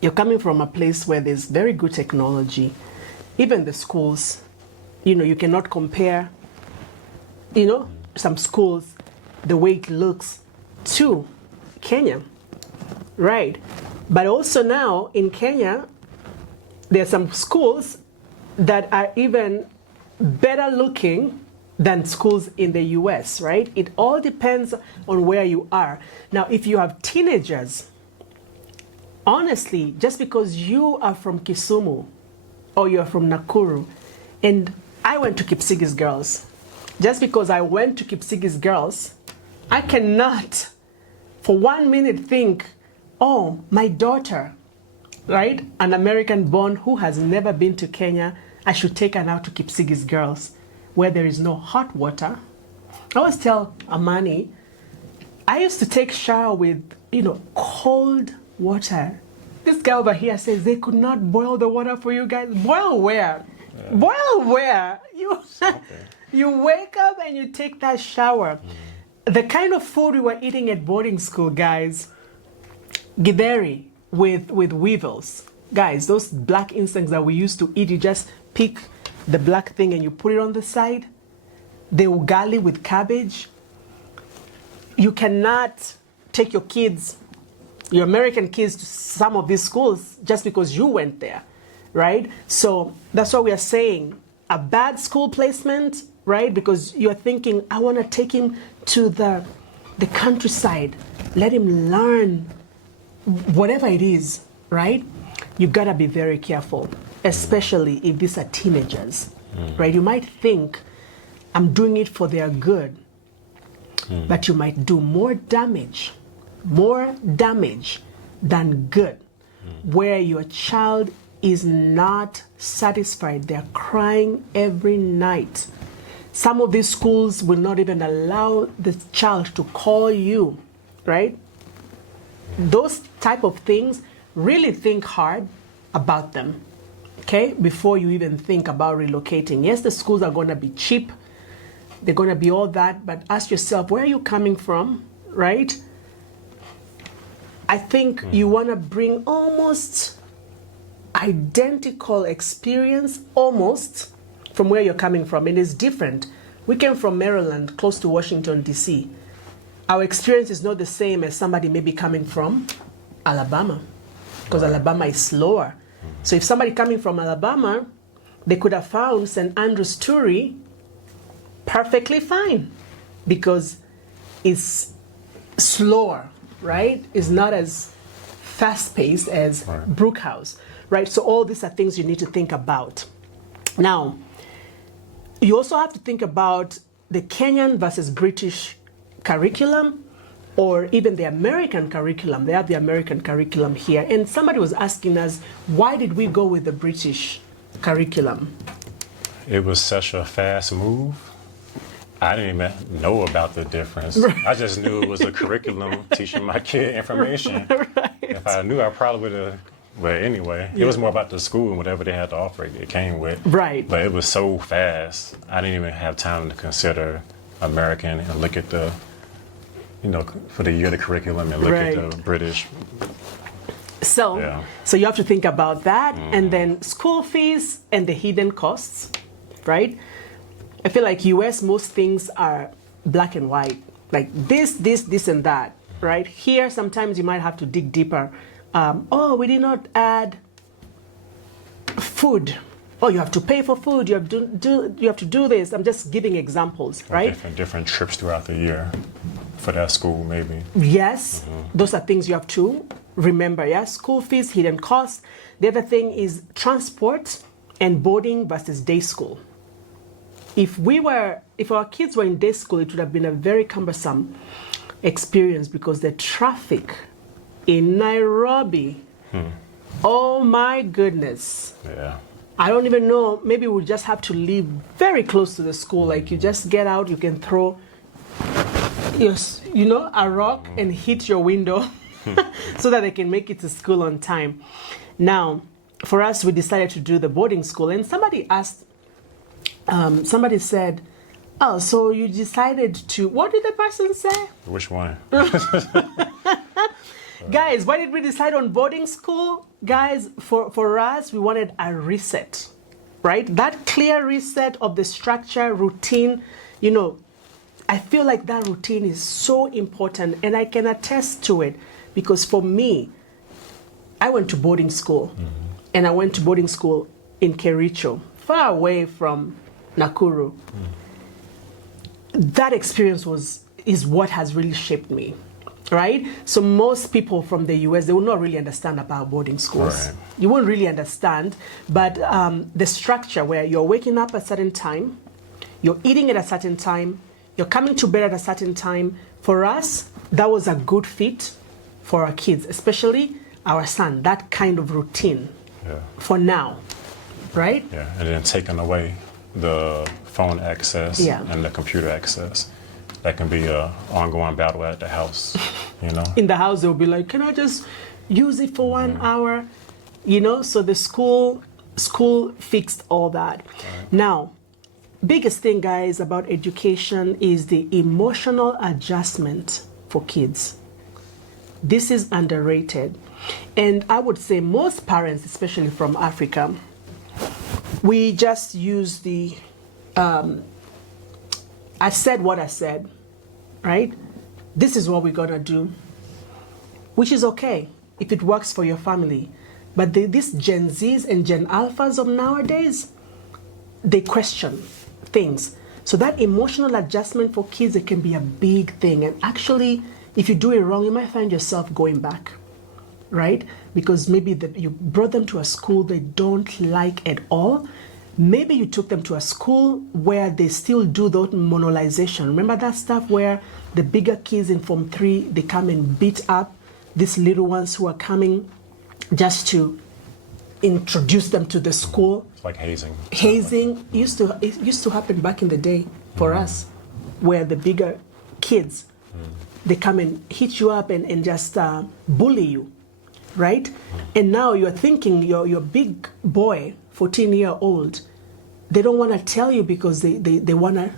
You're coming from a place where there's very good technology. Even the schools, you cannot compare, some schools, the way it looks to Kenya, right? But also now in Kenya, there are some schools that are even better looking than schools in the US, right? It all depends on where you are. Now, if you have teenagers, honestly, just because you are from Kisumu or you're from Nakuru, and I went to Kipsigi's Girls, just because I went to Kipsigi's Girls, I cannot for 1 minute think, oh, my daughter, right? An American born who has never been to Kenya, I should take her now to Kipsigi's Girls, where there is no hot water. I always tell Amani, I used to take shower with, cold water. This guy over here says they could not boil the water for you guys. Boil where? Yeah. Boil where? You wake up and you take that shower. The kind of food we were eating at boarding school, guys, githeri with weevils. Guys, those black insects that we used to eat, you just pick the black thing and you put it on the side. The ugali with cabbage. You cannot take your kids, your American kids, to some of these schools just because you went there, right? So that's what we are saying. A bad school placement, right? Because you're thinking, I want to take him to the countryside, let him learn whatever it is, right? You gotta be very careful, especially if these are teenagers, right? You might think, I'm doing it for their good, but you might do more damage than good, where your child is not satisfied. They're crying every night. Some of these schools will not even allow the child to call you, right? Those type of things, really think hard about them, okay? Before you even think about relocating. Yes, the schools are going to be cheap. They're going to be all that, but ask yourself, where are you coming from, right? I think you want to bring almost identical experience, almost, from where you're coming from. It is different. We came from Maryland, close to Washington, D.C. Our experience is not the same as somebody maybe coming from Alabama, because Alabama is slower. So if somebody coming from Alabama, they could have found St. Andrew's Toury perfectly fine, because it's slower, right? It's not as fast-paced as Brookhouse, right? So all these are things you need to think about. Now, you also have to think about the Kenyan versus British curriculum, or even the American curriculum. They have the American curriculum here. And somebody was asking us, why did we go with the British curriculum? It was such a fast move. I didn't even know about the difference. I just knew it was a curriculum teaching my kid information. Right. If I knew, I probably would have. But anyway, it was more about the school and whatever they had to offer it came with. Right. But it was so fast, I didn't even have time to consider American and look at the, for the year the curriculum and look at the British. So, so you have to think about that, and then school fees and the hidden costs, right? I feel like US, most things are black and white, like this, and that, right? Here, sometimes you might have to dig deeper. Oh, we did not add food. Oh, you have to pay for food. You have to do this. I'm just giving examples, right? Different trips throughout the year for that school, maybe. Yes, those are things you have to remember. Yeah, school fees, hidden costs. The other thing is transport and boarding versus day school. If our kids were in day school, it would have been a very cumbersome experience because the traffic in Nairobi, oh my goodness. Yeah. I don't even know, maybe we'll just have to live very close to the school. Like you just get out, you can throw a rock and hit your window so that they can make it to school on time. Now, for us, we decided to do the boarding school, and somebody said, oh, so you decided to, what did the person say? Which one? Guys, why did we decide on boarding school? Guys, for us, we wanted a reset, right? That clear reset of the structure, routine, I feel like that routine is so important, and I can attest to it because for me, I went to boarding school, and I went to boarding school in Kericho, far away from Nakuru. That experience is what has really shaped me, right? So most people from the US, they will not really understand about boarding schools. Right. You won't really understand, but the structure where you're waking up at a certain time, you're eating at a certain time, you're coming to bed at a certain time. For us, that was a good fit for our kids, especially our son, that kind of routine for now, right? Yeah, and then taking away the phone access and the computer access. That can be an ongoing battle at the house, In the house, they'll be like, can I just use it for 1 hour? So the school fixed all that. Right. Now, biggest thing, guys, about education is the emotional adjustment for kids. This is underrated. And I would say most parents, especially from Africa, we just use the, I said what I said, right? This is what we're gonna do, which is okay if it works for your family. But these Gen Zs and Gen Alphas of nowadays, they question things. So that emotional adjustment for kids, it can be a big thing. And actually, if you do it wrong, you might find yourself going back, right? Because maybe you brought them to a school they don't like at all. Maybe you took them to a school where they still do the monolization. Remember that stuff where the bigger kids in Form 3, they come and beat up these little ones who are coming just to introduce them to the school. It's like hazing. Hazing used to happen back in the day for us, where the bigger kids, they come and hit you up and just bully you, right? And now you're thinking your big boy, 14-year-old, they don't want to tell you because they want to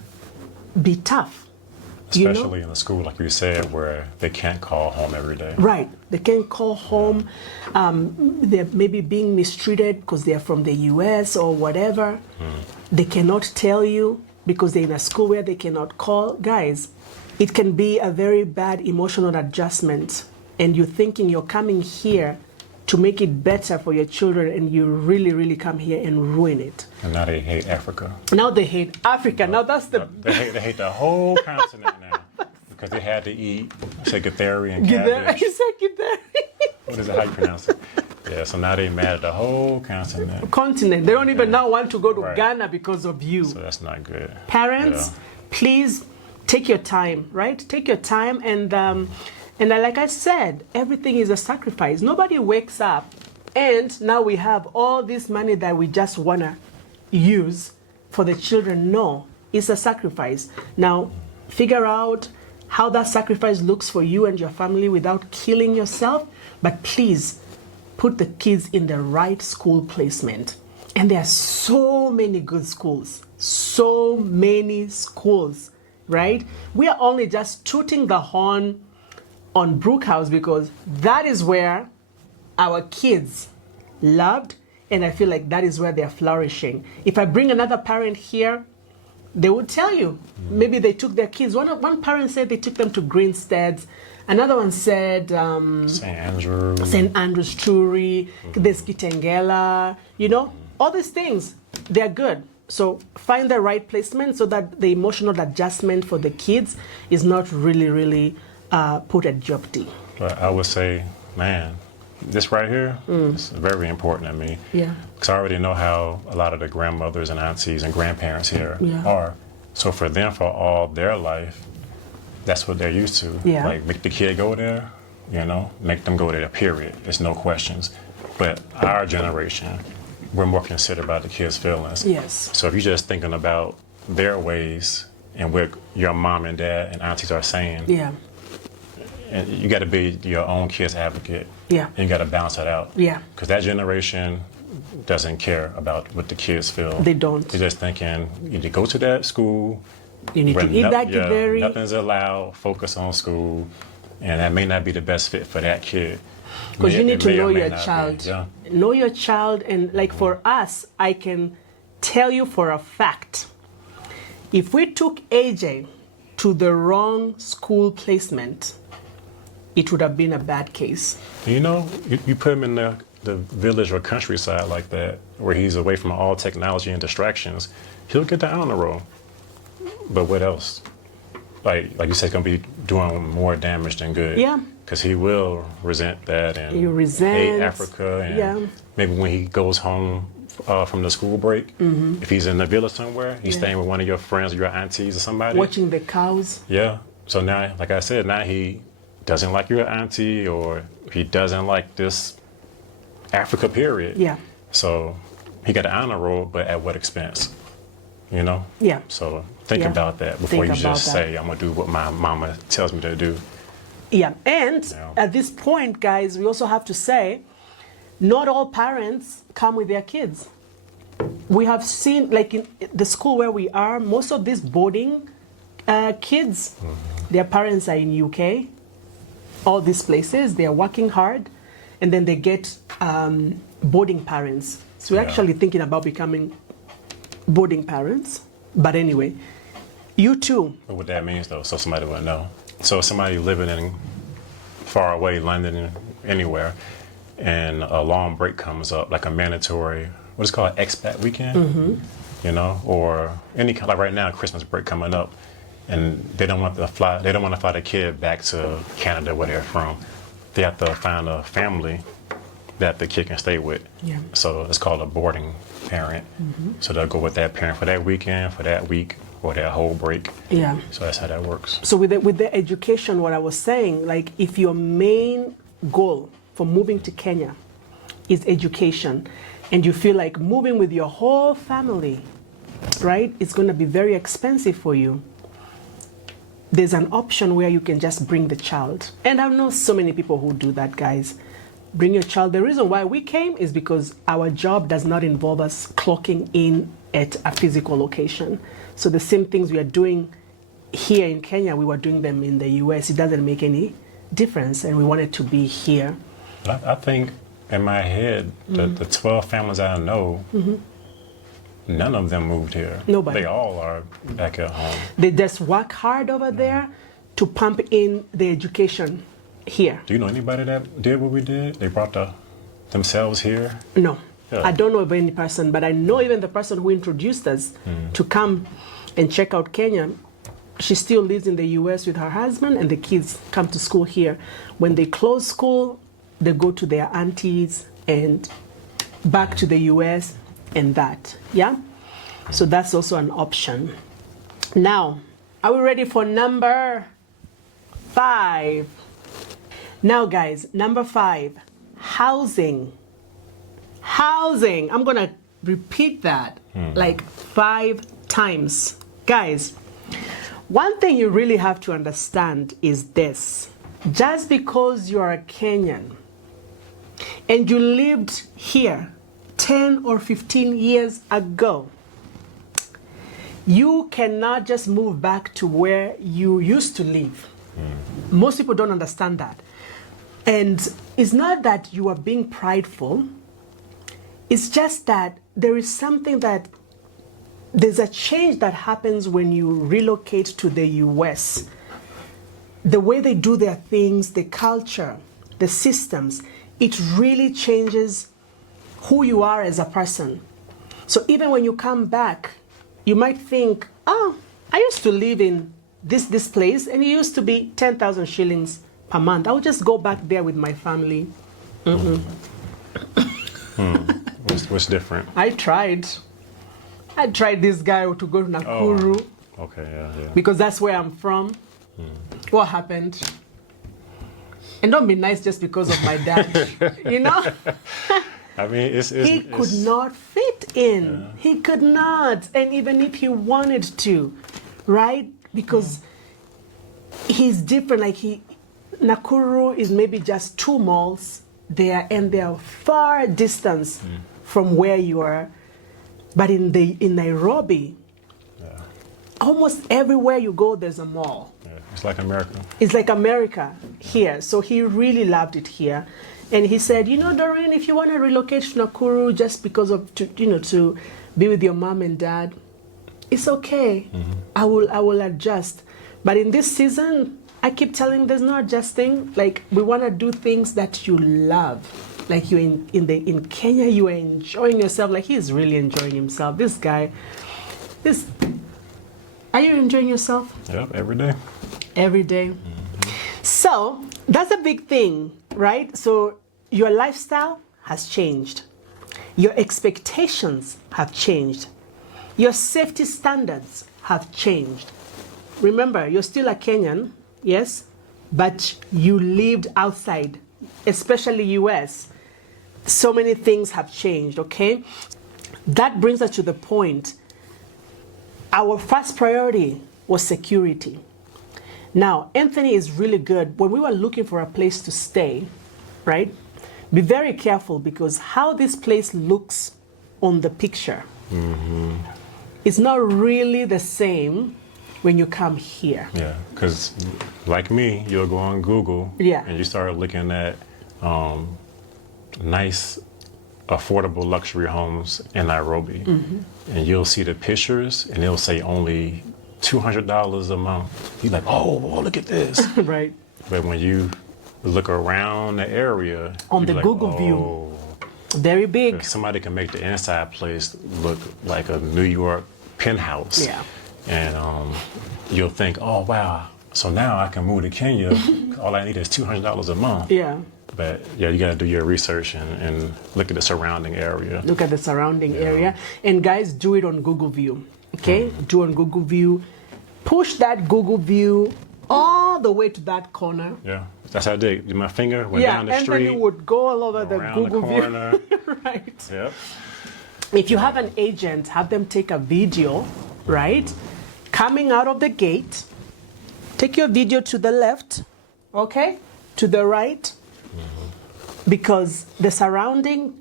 be tough. Especially in a school, like you said, where they can't call home every day. Right. They can't call home. They're maybe being mistreated because they're from the US or whatever. They cannot tell you because they're in a school where they cannot call. Guys, it can be a very bad emotional adjustment. And you're thinking you're coming here to make it better for your children, and you really, really come here and ruin it. And now they hate Africa. Now they hate Africa. Now that's the... They hate the whole continent now because they had to eat secretary and cabbage. What is it? How you pronounce it? Yeah, so now they mad at the whole continent. They don't even now want to go to Right. Ghana because of you. So that's not good. Parents, please take your time, right? Take your time, and like I said, everything is a sacrifice. Nobody wakes up and now we have all this money that we just want to use for the children. No, it's a sacrifice. Now, figure out how that sacrifice looks for you and your family without killing yourself, but please put the kids in the right school placement. And there are so many good schools, so many schools, right? We are only just tooting the horn on Brookhouse because that is where our kids loved, and I feel like that is where they're flourishing. If I bring another parent here, they would tell you, maybe they took their kids. One parent said they took them to Greenstead's. Another one said St. Andrew's Turi, there's Kitengela, all these things, they're good. So find the right placement so that the emotional adjustment for the kids is not really put at jeopardy. But I would say, man, this right here is very important to me. Yeah. Because I already know how a lot of the grandmothers and aunties and grandparents here are. So for them, for all their life, that's what they're used to. Yeah. Like, make the kid go there, make them go there, period. There's no questions. But our generation, we're more considerate about the kids' feelings. Yes. So if you're just thinking about their ways and what your mom and dad and aunties are saying, and you got to be your own kid's advocate. Yeah. And you got to balance that out. Yeah. Because that generation doesn't care about what the kids feel. They don't. They're just thinking, you need to go to that school. You need to eat that kidberry. Nothing's allowed. Focus on school. And that may not be the best fit for that kid. Because you need to know your not child. be. Yeah. Know your child. And like for us, I can tell you for a fact, if we took AJ to the wrong school placement, it would have been a bad case. You put him in the village or countryside like that, where he's away from all technology and distractions, he'll get the honor roll. But what else? Like you said, it's going to be doing more damage than good. Yeah. Because he will resent that and hate Africa. And maybe when he goes home from the school break, if he's in the village somewhere, he's staying with one of your friends or your aunties or somebody. Watching the cows. Yeah. So now, like I said, now he doesn't like your auntie, or he doesn't like this Africa period. Yeah. So he got an honor roll, but at what expense? Yeah. So think about that before you just say, I'm going to do what my mama tells me to do. Yeah. And at this point, guys, we also have to say, not all parents come with their kids. We have seen, like in the school where we are, most of these boarding kids, their parents are in UK. All these places, they are working hard, and then they get boarding parents. So we're actually thinking about becoming boarding parents. But anyway, you too. But what that means, though, so somebody will know. So somebody living in far away, London, anywhere, and a long break comes up, like a mandatory, what's called expat weekend, or any kind, like right now, Christmas break coming up. And they don't want to fly the kid back to Canada where they're from. They have to find a family that the kid can stay with. Yeah. So it's called a boarding parent. So they'll go with that parent for that weekend, for that week, or that whole break. Yeah. So that's how that works. So with the education, what I was saying, like if your main goal for moving to Kenya is education, and you feel like moving with your whole family, right, it's going to be very expensive for you, there's an option where you can just bring the child. And I know so many people who do that, guys. Bring your child. The reason why we came is because our job does not involve us clocking in at a physical location. So the same things we are doing here in Kenya, we were doing them in the US. It doesn't make any difference, and we wanted to be here. I think in my head, the 12 families I know, none of them moved here. Nobody. They all are back at home. They just work hard over there to pump in the education here. Do you know anybody that did what we did? They brought themselves here? No. Yeah. I don't know of any person, but I know even the person who introduced us to come and check out Kenya, she still lives in the US with her husband, and the kids come to school here. When they close school, they go to their aunties and back to the US and that. Yeah? So that's also an option. Now, are we ready for number 5? Now, guys, number 5, housing. Housing. I'm going to repeat that like 5 times. Guys, one thing you really have to understand is this. Just because you're a Kenyan and you lived here 10 or 15 years ago, you cannot just move back to where you used to live. Most people don't understand that. And it's not that you are being prideful. It's just that there is something that there's a change that happens when you relocate to the US. The way they do their things, the culture, the systems, it really changes who you are as a person. So even when you come back, you might think, oh, I used to live in this place and it used to be 10,000 shillings per month. I would just go back there with my family. What's different? I tried this guy to go to Nakuru. Oh, okay, yeah. Because that's where I'm from. What happened? And don't be nice just because of my dad, you know? I mean, he could not fit in. Yeah. He could not. And even if he wanted to, right? Because he's different. Like Nakuru is maybe just 2 malls there, and they are far distance from where you are. But in Nairobi, almost everywhere you go, there's a mall. Yeah. It's like America. It's like America here. So he really loved it here. And he said, you know, Doreen, if you want to relocate to Nakuru just because of, to be with your mom and dad, it's okay. I will adjust. But in this season, I keep telling him there's no adjusting. Like, we want to do things that you love. Like you in Kenya, you are enjoying yourself. Like, he's really enjoying himself. This guy, are you enjoying yourself? Yep, every day. Every day. So that's a big thing, right? So your lifestyle has changed. Your expectations have changed. Your safety standards have changed. Remember, you're still a Kenyan, yes, but you lived outside, especially US. So many things have changed, okay? That brings us to the point. Our first priority was security. Now, Anthony is really good. When we were looking for a place to stay, right? Be very careful, because how this place looks on the picture is not really the same when you come here. Yeah, because like me, you'll go on Google and you start looking at nice, affordable luxury homes in Nairobi. And you'll see the pictures and it'll say only $200 a month. You're like, oh, look at this. Right. But when you look around the area, on the like, Google view, very big. Somebody can make the inside place look like a New York penthouse. Yeah. And you'll think, oh, wow, so now I can move to Kenya. All I need is $200 a month. Yeah. But yeah, you got to do your research and look at the surrounding area. Look at the surrounding area. And guys, do it on Google View. Okay? Do on Google View. Push that Google View all the way to that corner. Yeah. That's how I did. My finger went down the street. And then you would go all over the Google View. Right. Yep. If you have an agent, have them take a video, right? Coming out of the gate. Take your video to the left, okay? To the right. Because the surrounding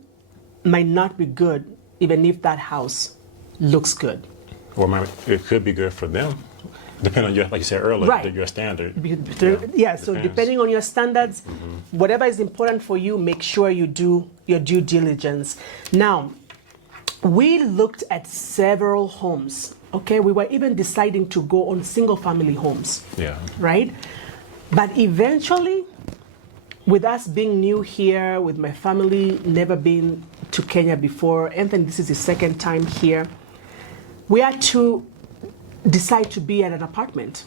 might not be good, even if that house looks good. Or it could be good for them, depending on your, like you said earlier, your standard. So depending on your standards, whatever is important for you, make sure you do your due diligence. Now, we looked at several homes, okay? We were even deciding to go on single family homes, right? But eventually, with us being new here, with my family never been to Kenya before, Anthony, this is his second time here, we had to decide to be at an apartment.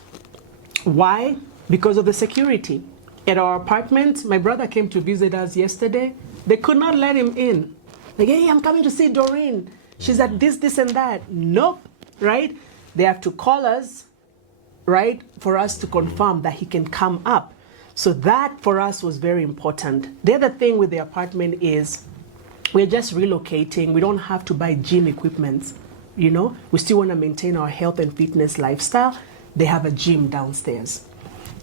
Why? Because of the security. at our apartment. My brother came to visit us yesterday. They could not let him in. Like, hey, I'm coming to see Doreen. She's at this, and that. Nope, right? They have to call us, right, for us to confirm that he can come up. So that for us was very important. The other thing with the apartment is we're just relocating. We don't have to buy gym equipment. You know, we still want to maintain our health and fitness lifestyle. They have a gym downstairs.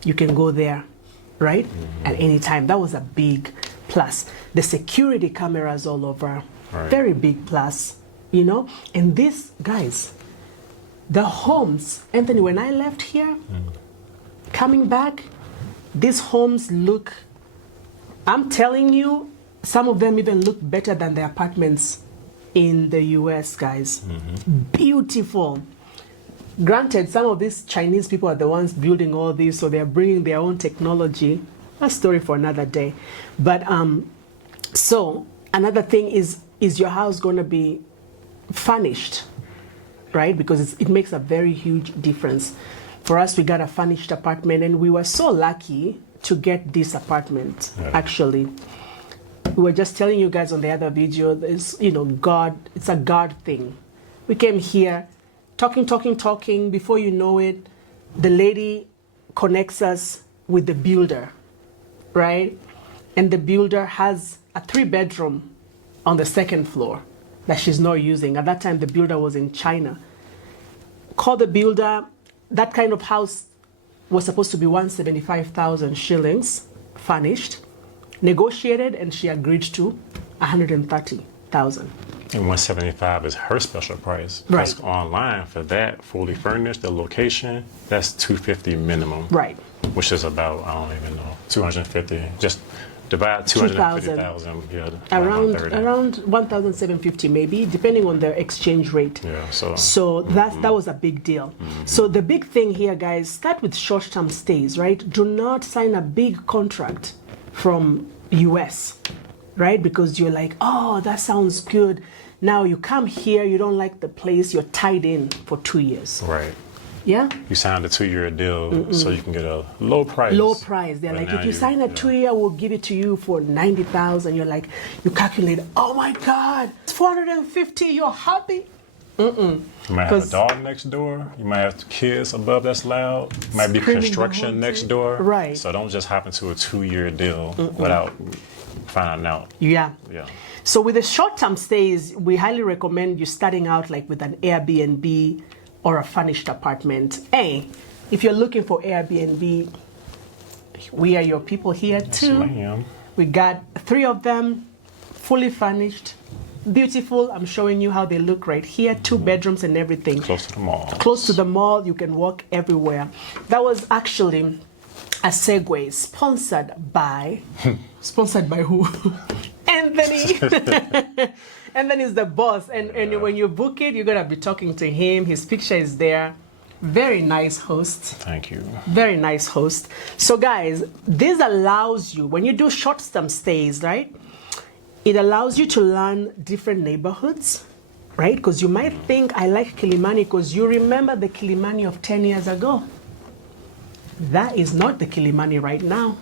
You can go there, right, at any time. That was a big plus. The security cameras all over, very big plus, you know. And this, guys, the homes, Anthony, when I left here, coming back, these homes look, I'm telling you, some of them even look better than the apartments in the US, guys. Beautiful. Granted, some of these Chinese people are the ones building all this, so they're bringing their own technology. A story for another day. But so another thing is your house going to be furnished, right? Because it makes a very huge difference. For us, we got a furnished apartment, and we were so lucky to get this apartment, actually. We were just telling you guys on the other video, it's, you know, God, it's a God thing. We came here, talking. Before you know it, the lady connects us with the builder, right? And the builder has a 3-bedroom on the second floor that she's not using. At that time, the builder was in China. Call the builder. That kind of house was supposed to be 175,000 shillings, furnished, negotiated, and she agreed to 130,000. And 175 is her special price. Right. Because online for that, fully furnished, the location, that's 250 minimum. Right. Which is about, I don't even know, 250. Just divide 250,000. Yeah, around 1,750 maybe, depending on the exchange rate. Yeah. So that was a big deal. So the big thing here, guys, start with short-term stays, right? Do not sign a big contract from US, right? Because you're like, oh, that sounds good. Now you come here, you don't like the place, you're tied in for 2 years. Right. Yeah? You signed a 2-year deal so you can get a low price. Low price. They're like, if you sign a 2-year, we'll give it to you for 90,000. You're like, you calculate, oh my God, it's 450, you're happy? You might have a dog next door. You might have kids above that's loud. Might be construction next door. Right. So don't just hop into a 2-year deal without finding out. Yeah. Yeah. So with the short-term stays, we highly recommend you starting out like with an Airbnb or a furnished apartment. Hey, if you're looking for Airbnb, we are your people here too. Yes, ma'am. We got 3 of them, fully furnished, beautiful. I'm showing you how they look right here. 2 bedrooms and everything. Close to the mall. Close to the mall. You can walk everywhere. That was actually a segue sponsored by who? Anthony. Anthony's the boss. And when you book it, you're going to be talking to him. His picture is there. Very nice host. Thank you. Very nice host. So guys, this allows you, when you do short-term stays, right? It allows you to learn different neighborhoods, right? Because you might think, I like Kilimani because you remember the Kilimani of 10 years ago. That is not the Kilimani right now.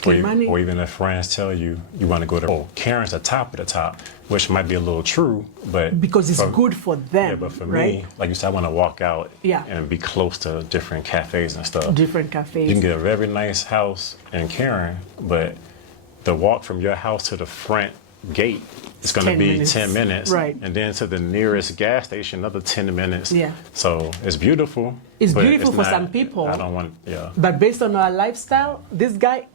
Kilimani. Or even if friends tell you want to go to, Karen's the top of the top, which might be a little true, but because it's good for them. Yeah, but for right? me, like you said, I want to walk out Yeah. and be close to different cafes and stuff. Different cafes. You can get a very nice house in Karen, but the walk from your house to the front gate is going to be 10 minutes. Right. And then to the nearest gas station, another 10 minutes. Yeah. So it's beautiful. It's but beautiful it's for not, some people. I don't want, yeah. But based on our lifestyle, this guy,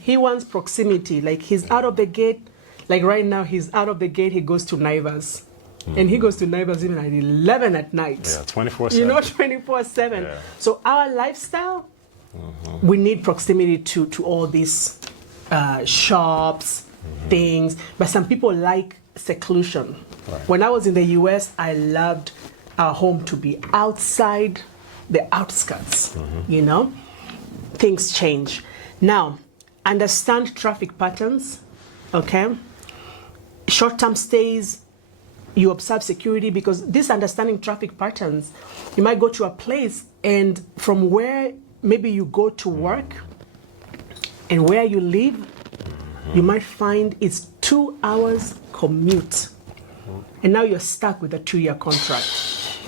he wants proximity. Like he's out of the gate. Like right now, he's out of the gate. He goes to Naivas. And he goes to Naivas even at 11 at night. Yeah, 24/7. You know, 24/7. Yeah. So our lifestyle, we need proximity to all these shops, things. But some people like seclusion. Right. When I was in the US, I loved our home to be outside the outskirts, you know? Things change. Now, understand traffic patterns, okay? Short-term stays, you observe security, because this understanding traffic patterns, you might go to a place and from where maybe you go to work And where you live, you might find it's 2 hours commute. And now you're stuck with a 2-year contract.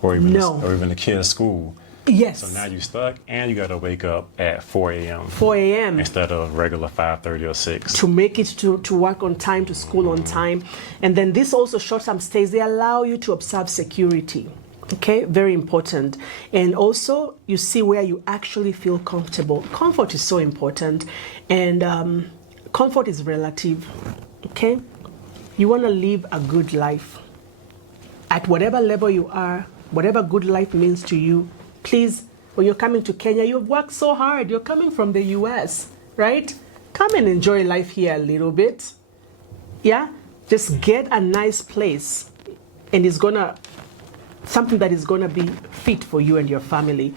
Or even the kid's school. Yes. So now you're stuck, and you got to wake up at 4 a.m. 4 a.m. instead of regular 5:30 or 6. To make it to work on time, to school on time. And then this also short-term stays, they allow you to observe security. Okay, very important. And also, you see where you actually feel comfortable. Comfort is so important. And comfort is relative. Okay? You want to live a good life. At whatever level you are, whatever good life means to you, please, when you're coming to Kenya, you've worked so hard. You're coming from the US, right? Come and enjoy life here a little bit. Yeah? Just get a nice place. And it's something that is going to be fit for you and your family.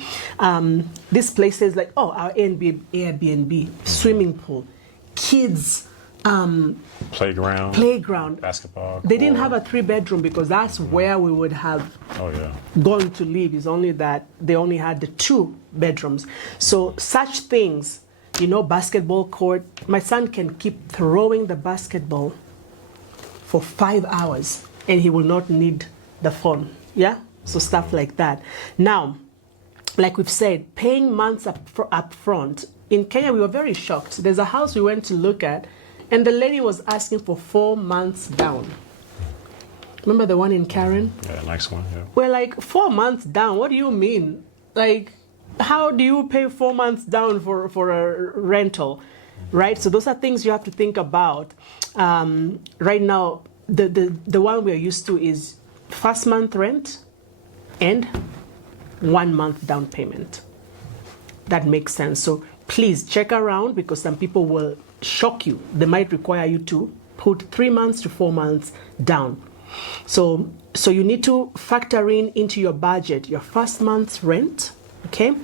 This place is like, our Airbnb, swimming pool, kids, playground, basketball. They didn't have a 3-bedroom because that's where we would have gone to live. It's only that they only had the 2 bedrooms. So such things, basketball court. My son can keep throwing the basketball for 5 hours and he will not need the phone. Yeah? So stuff like that. Now, like we've said, paying months up front. In Kenya, we were very shocked. There's a house we went to look at, and the lady was asking for 4 months down. Remember the one in Karen? Yeah, nice one, yeah. We're like, 4 months down? What do you mean? Like, how do you pay 4 months down for a rental, right? So those are things you have to think about. Right now, the one we're used to is first month rent and 1 month down payment. That makes sense. So please check around because some people will shock you. They might require you to put 3 months to 4 months down. So you need to factor into your budget your first month's rent, okay,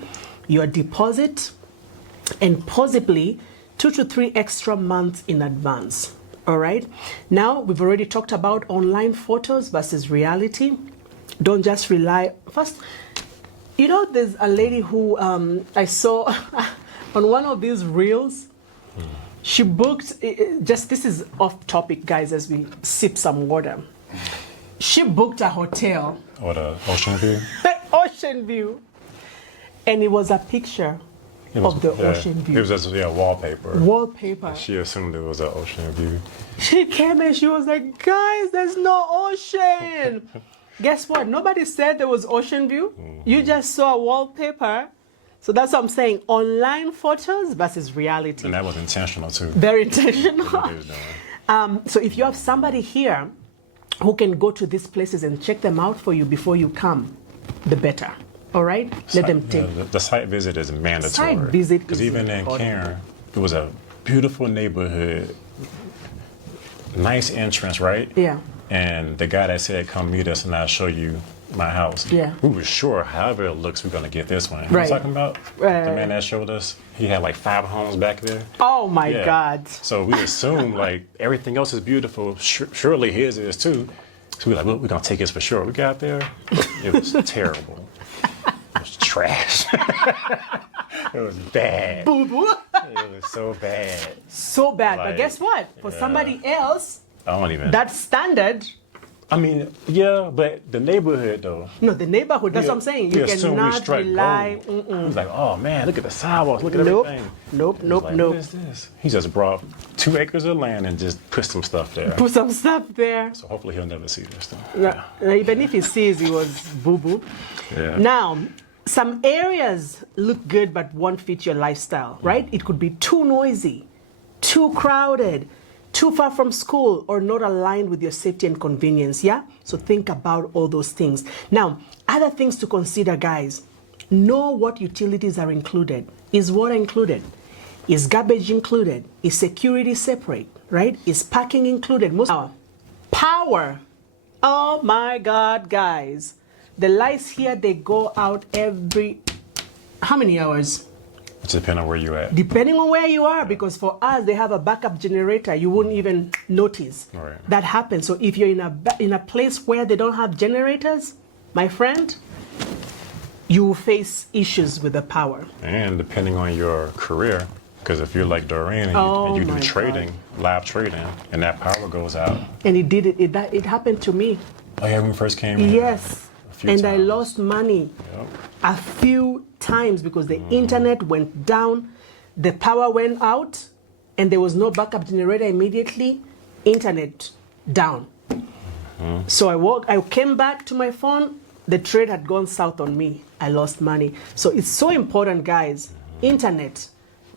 your deposit, and possibly 2 to 3 extra months in advance. All right. Now, we've already talked about online photos versus reality. Don't just rely. First, there's a lady who I saw on one of these reels. She booked, this is off topic, guys, as we sip some water. She booked a hotel. Or the ocean view? The ocean view. And it was a picture of the ocean view. It was just wallpaper. Wallpaper. She assumed it was an ocean view. She came and she was like, guys, there's no ocean. Guess what? Nobody said there was ocean view. You just saw a wallpaper. So that's what I'm saying. Online photos versus reality. And that was intentional too. Very intentional. So if you have somebody here who can go to these places and check them out for you before you come, the better. All right? Let them take. The site visit is mandatory. Site visit because even in Karen, it was a beautiful neighborhood, nice entrance, right? Yeah. And the guy that said, come meet us and I'll show you my house. Yeah. We were sure, however it looks, we're going to get this one. Right. You talking about? The man that showed us, he had like 5 homes back there. Oh my God. So we assumed like everything else is beautiful. Surely his is too. So we're like, well, we're going to take his for sure. We got there. It was terrible. It was trash. It was bad. Boo-boo. It was so bad. So bad. But guess what? For somebody else, that's standard. I mean, yeah, but the neighborhood though. No, the neighborhood, that's what I'm saying. You cannot rely. He was like, oh man, look at the sidewalks, look at everything. Nope. Like, what is this? He just brought 2 acres of land and just put some stuff there. Put some stuff there. So hopefully he'll never see this stuff. Yeah. Even if he sees, he was boo-boo. Yeah. Now, some areas look good but won't fit your lifestyle, right? It could be too noisy, too crowded, too far from school, or not aligned with your safety and convenience, yeah? So think about all those things. Now, other things to consider, guys. Know what utilities are included. Is water included? Is garbage included? Is security separate, right? Is parking included? Power. Oh my God, guys. The lights here, they go out every, how many hours? It depends on where you're at. Depending on where you are, because for us, they have a backup generator. You wouldn't even notice that happens. So if you're in a place where they don't have generators, my friend, you will face issues with the power. And depending on your career, Because if you're like Doreen and you do trading, live trading, and that power goes out. And it happened to me. Oh yeah, when we first came in? Yes. And times. I lost money a few times because the internet went down, the power went out, and there was no backup generator immediately. Internet down. So I came back to my phone. The trade had gone south on me. I lost money. So it's so important, guys. Internet,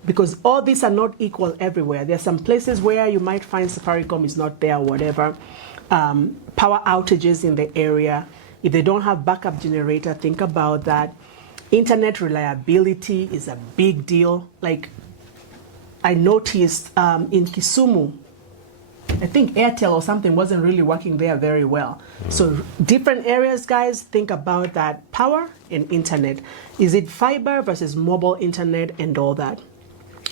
because all these are not equal everywhere. There are some places where you might find Safaricom is not there or whatever. Power outages in the area. If they don't have backup generator, think about that. Internet reliability is a big deal. Like I noticed in Kisumu, I think Airtel or something wasn't really working there very well. So different areas, guys, think about that. Power and internet. Is it fiber versus mobile internet and all that?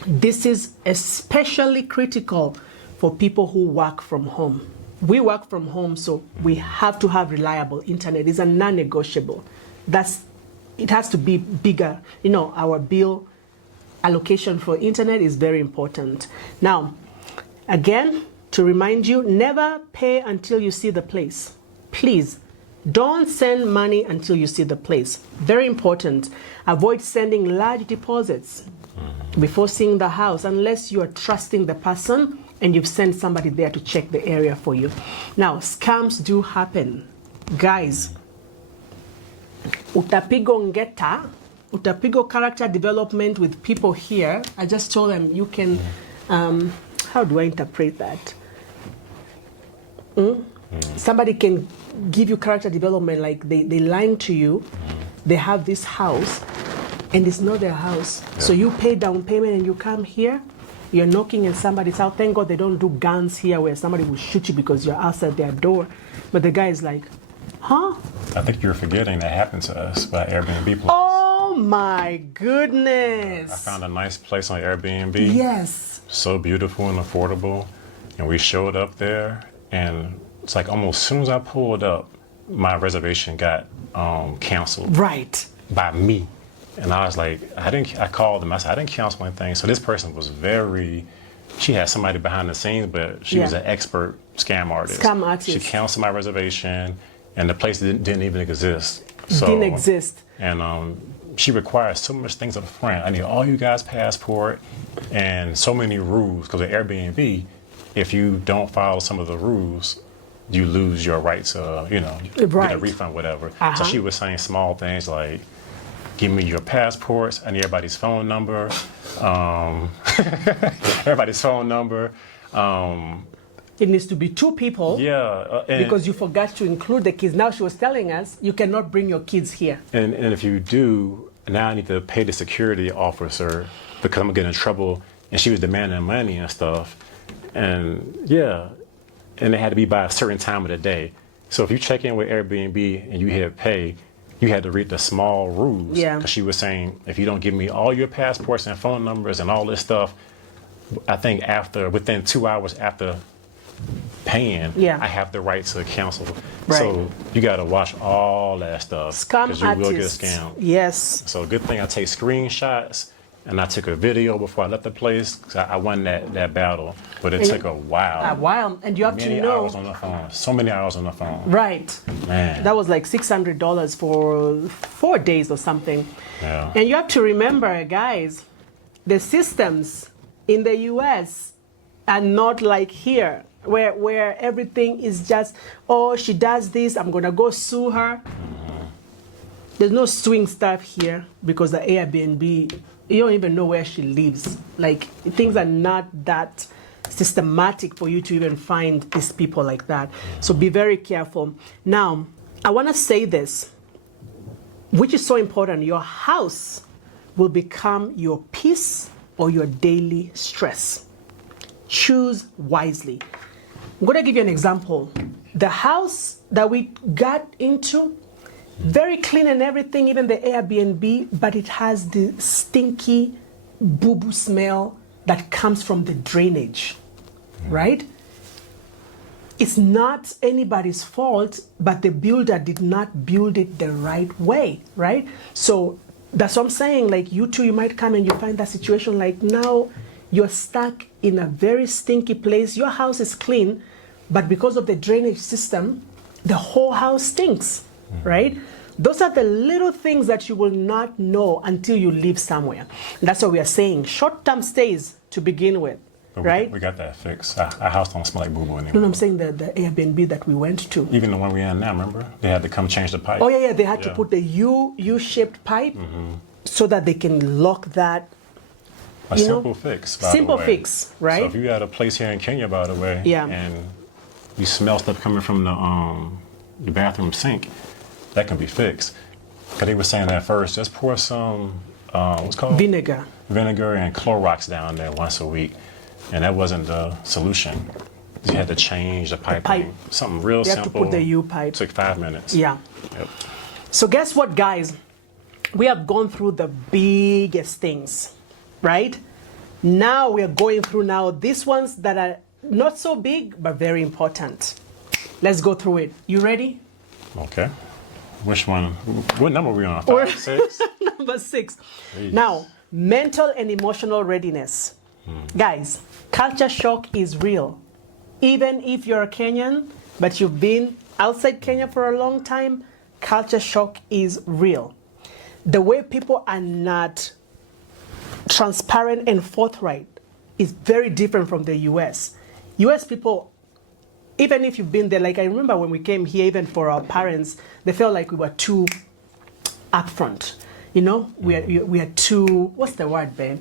This is especially critical for people who work from home. We work from home, so we have to have reliable internet. It's a non-negotiable. It has to be bigger. You know, our bill allocation for internet is very important. Now, again, to remind you, never pay until you see the place. Please, don't send money until you see the place. Very important. Avoid sending large deposits before seeing the house unless you are trusting the person and you've sent somebody there to check the area for you. Now, scams do happen. Guys, utapigo ngeta, utapigo character development with people here. I just told them you can, how do I interpret that? Somebody can give you character development, like they lying to you, they have this house and it's not their house. So you pay down payment and you come here, you're knocking in somebody's house. Thank God they don't do guns here where somebody will shoot you because you're outside their door. But the guy is like, huh? I think you're forgetting that happened to us by Airbnb place. Oh my goodness. I found a nice place on Airbnb. Yes. So beautiful and affordable. And we showed up there, and it's like almost as soon as I pulled up, my reservation got canceled. Right. By me. And I was like, I called them, I said, I didn't cancel anything. So this person was she had somebody behind the scenes, but she was an expert scam artist. Scam artist. She canceled my reservation, and the place didn't even exist. Didn't exist. And she requires so much things up front. I need all you guys' passport and so many rules, because at Airbnb, if you don't follow some of the rules, you lose your right to, get a refund, whatever. So she was saying small things like, give me your passports, I need everybody's phone number. Everybody's phone number. It needs to be two people. Yeah. Because you forgot to include the kids. Now she was telling us, you cannot bring your kids here. And if you do, now I need to pay the security officer because I'm going to get in trouble. And she was demanding money and stuff. And yeah, and it had to be by a certain time of the day. So if you check in with Airbnb and you hit pay, you had to read the small rules. Yeah. Because she was saying, if you don't give me all your passports and phone numbers and all this stuff, I think within 2 hours after paying, I have the right to cancel. Right. So you got to watch all that stuff. Scam because you will get artists. scammed. Yes. So good thing I take screenshots, and I took a video before I left the place, because I won that battle. But it took a while. A while. And you have to know. Hours on the phone. So many hours on the phone. Right. Man. That was like $600 for 4 days or something. Yeah. And you have to remember, guys, the systems in the US are not like here, where everything is just, oh, she does this, I'm going to go sue her. There's no suing stuff here because the Airbnb, you don't even know where she lives. Like, things are not that systematic for you to even find these people like that. So be very careful. Now, I want to say this, which is so important. Your house will become your peace or your daily stress. Choose wisely. I'm going to give you an example. The house that we got into, very clean and everything, even the Airbnb, but it has the stinky boo-boo smell that comes from the drainage, right? It's not anybody's fault, but the builder did not build it the right way, right? So That's what I'm saying. Like you too, you might come and you find that situation like now you're stuck in a very stinky place. Your house is clean, but because of the drainage system, the whole house stinks, right? Those are the little things that you will not know until you live somewhere. That's what we are saying. Short-term stays to begin with, right? We got that fixed. Our house don't smell like boo-boo anymore. No, I'm saying the Airbnb that we went to. Even the one we're in now, remember? They had to come change the pipe. Oh, yeah, they had to put the U-shaped pipe so that they can lock that. A simple fix, by simple the way. fix, right? So if you had a place here in Kenya, by the way, Yeah. and you smell stuff coming from the bathroom sink, that can be fixed. Because they were saying at first, just pour some, what's it called? Vinegar And Clorox down there once a week. And that wasn't the solution. You had to change the piping. pipe. Something real You simple. have to put the U-pipe. Took 5 minutes. Yeah. Yep. So guess what, guys? We have gone through the biggest things, right? Now we are going through now these ones that are not so big, but very important. Let's go through it. You ready? Okay. Which one? What number are we on? 5, 6? Number 6. Jeez. Now, mental and emotional readiness. Guys, culture shock is real. Even if you're a Kenyan, but you've been outside Kenya for a long time, culture shock is real. The way people are not transparent and forthright is very different from the US. US people, even if you've been there, like I remember when we came here, even for our parents, they felt like we were too upfront. You know, we are too, what's the word, babe?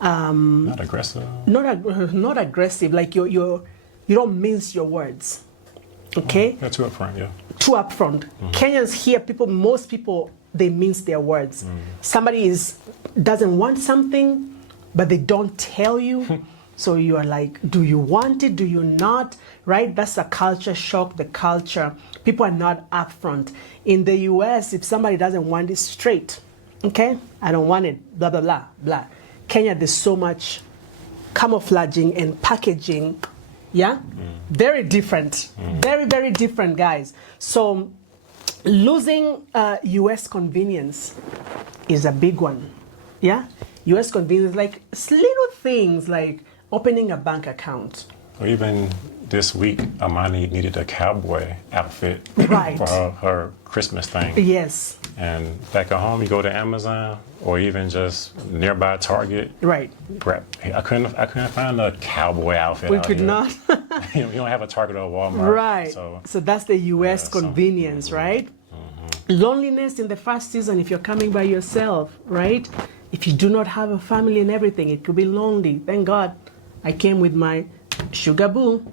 Not aggressive. Not aggressive. Like you don't mince your words. Okay? Yeah, too upfront, yeah. Too upfront. Kenyans here, most people, they mince their words. Somebody doesn't want something, but they don't tell you. So you are like, do you want it? Do you not? Right? That's a culture shock. The culture. People are not upfront. In the US, if somebody doesn't want it, straight. Okay? I don't want it. Blah, blah, blah, blah. Kenya, there's so much camouflaging and packaging. Yeah? Very different. Very, very different, guys. So losing US convenience is a big one. Yeah? US convenience, like little things like opening a bank account. Or even this week, Amani needed a cowboy outfit Right. for her Christmas thing. Yes. And back at home, you go to Amazon or even just nearby Target. Right. Grab. I couldn't find a cowboy outfit. We out could here. not. You don't have a Target or a Walmart. Right. So that's the US convenience, right? Loneliness in the first season if you're coming by yourself, right? If you do not have a family and everything, it could be lonely. Thank God I came with my sugar boo,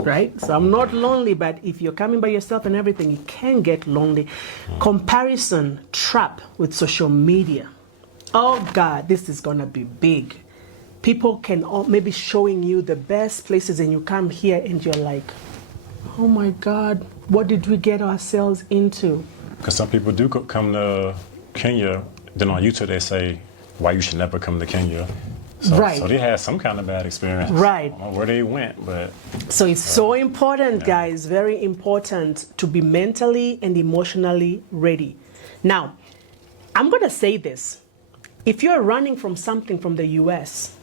right? So I'm not lonely, but if you're coming by yourself and everything, you can get lonely. Comparison trap with social media. Oh God, this is gonna be big. People can maybe showing you the best places and you come here and you're like, oh my God, what did we get ourselves into? Because some people do come to Kenya, then on YouTube they say, why you should never come to Kenya. So, Right. So they had some kind of bad experience. Right. I don't know where they went, but. So it's so important, guys, very important to be mentally and emotionally ready. Now, I'm going to say this. If you're running from something from the US,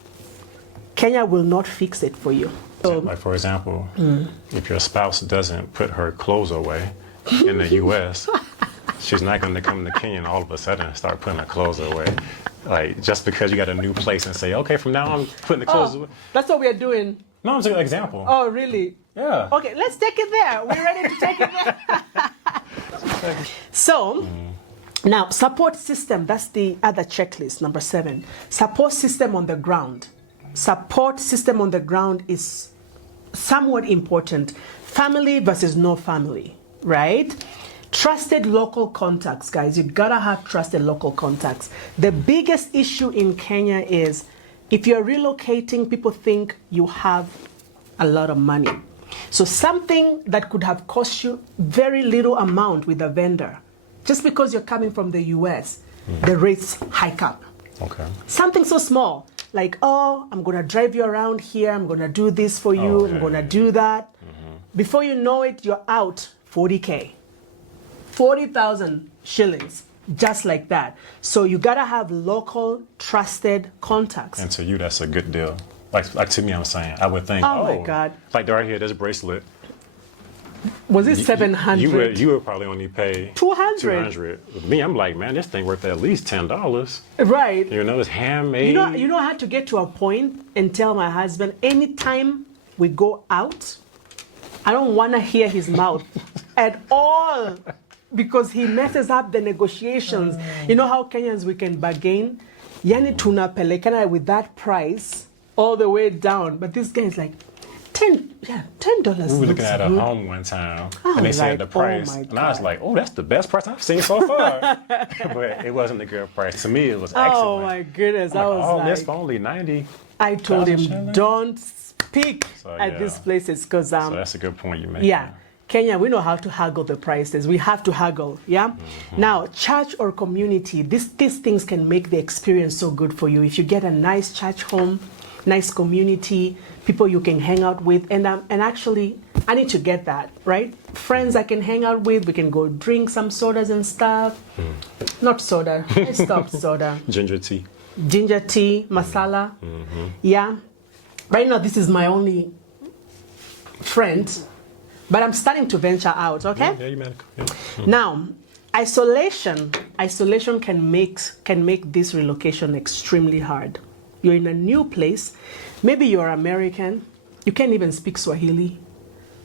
Kenya will not fix it for you. So, Like, for example, if your spouse doesn't put her clothes away in the US, she's not going to come to Kenya and all of a sudden start putting her clothes away. Like, just because you got a new place and say, okay, from now on, I'm putting the clothes away. that's what we are doing. No, I'm just an example. Oh, really? Yeah. Okay, let's take it there. We're ready to take it there. So, now, support system, that's the other checklist, number 7. Support system on the ground. Support system on the ground is somewhat important. Family versus no family, right? Trusted local contacts, guys. You gotta have trusted local contacts. The biggest issue in Kenya is if you're relocating, people think you have a lot of money. So something that could have cost you very little amount with a vendor, just because you're coming from the US, the rates hike up. Okay. Something so small, like, oh, I'm gonna drive you around here, I'm gonna do this for you, Okay. I'm gonna do that. Before you know it, you're out 40K. 40,000 shillings. just like that. So you gotta have local trusted contacts. And to you, that's a good deal. Like to me, I'm saying, I would think, Oh my God. like right here, this bracelet. Was it 700? You would probably only pay 200. 200. With me, I'm like, man, this thing worth at least $10. Right. You know, it's handmade. You know, I had to get to a point and tell my husband, anytime we go out, I don't want to hear his mouth at all, because he messes up the negotiations. You know how Kenyans, we can bargain? Yani tunapelekana with that price all the way down. But this guy is like, $10. We were looking at a home one time, and they said the price, and I was like, "Oh, that's the best price I've seen so far." But it wasn't a good price. To me, it was excellent. Oh my goodness! I was like, this for only 90. I told him, don't speak at yeah. these places, because So that's a good point you made. yeah, Kenya, we know how to haggle the prices. We have to haggle, yeah? Now, church or community, these things can make the experience so good for you. If you get a nice church home, nice community, people you can hang out with, and actually, I need to get that, right? Friends I can hang out with, we can go drink some sodas and stuff. Not soda, I stopped soda. Ginger tea. Ginger tea, masala, yeah? Right now, this is my only friend, but I'm starting to venture out, okay? Yeah, you made it. Yeah. Now, isolation can make this relocation extremely hard. You're in a new place. Maybe you're American. You can't even speak Swahili.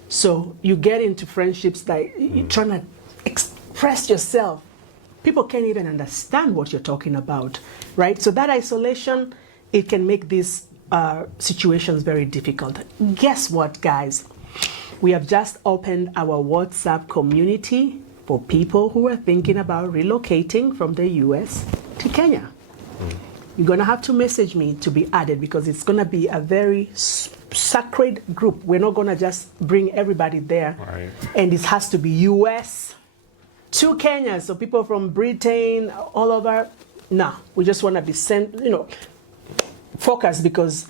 So you get into friendships that you're trying to express yourself. People can't even understand what you're talking about, right? So that isolation, it can make these situations very difficult. Guess what, guys? We have just opened our WhatsApp community for people who are thinking about relocating from the US to Kenya. You're going to have to message me to be added, because it's going to be a very sacred group. We're not going to just bring everybody there. Right. And it has to be US to Kenya. So people from Britain, all over. No, we just want to be focused, because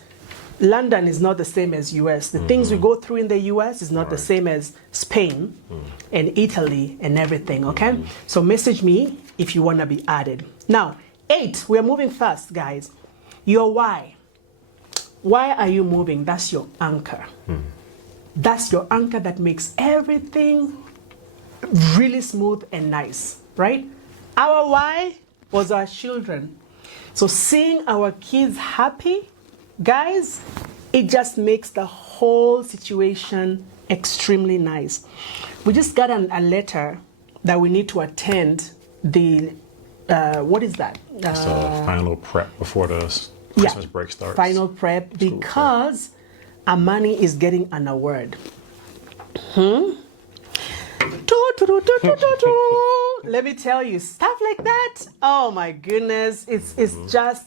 London is not the same as US. The things we go through in the US is not the same as Spain and Italy and everything, okay? So message me if you want to be added. Now, 8, we are moving fast, guys. Your why. Why are you moving? That's your anchor. That's your anchor that makes everything really smooth and nice, right? Our why was our children. So seeing our kids happy, guys, it just makes the whole situation extremely nice. We just got a letter that we need to attend the, what is that? So final prep before the Christmas break starts. Final prep, because Amani is getting an award. Let me tell you, stuff like that, oh my goodness, it's just,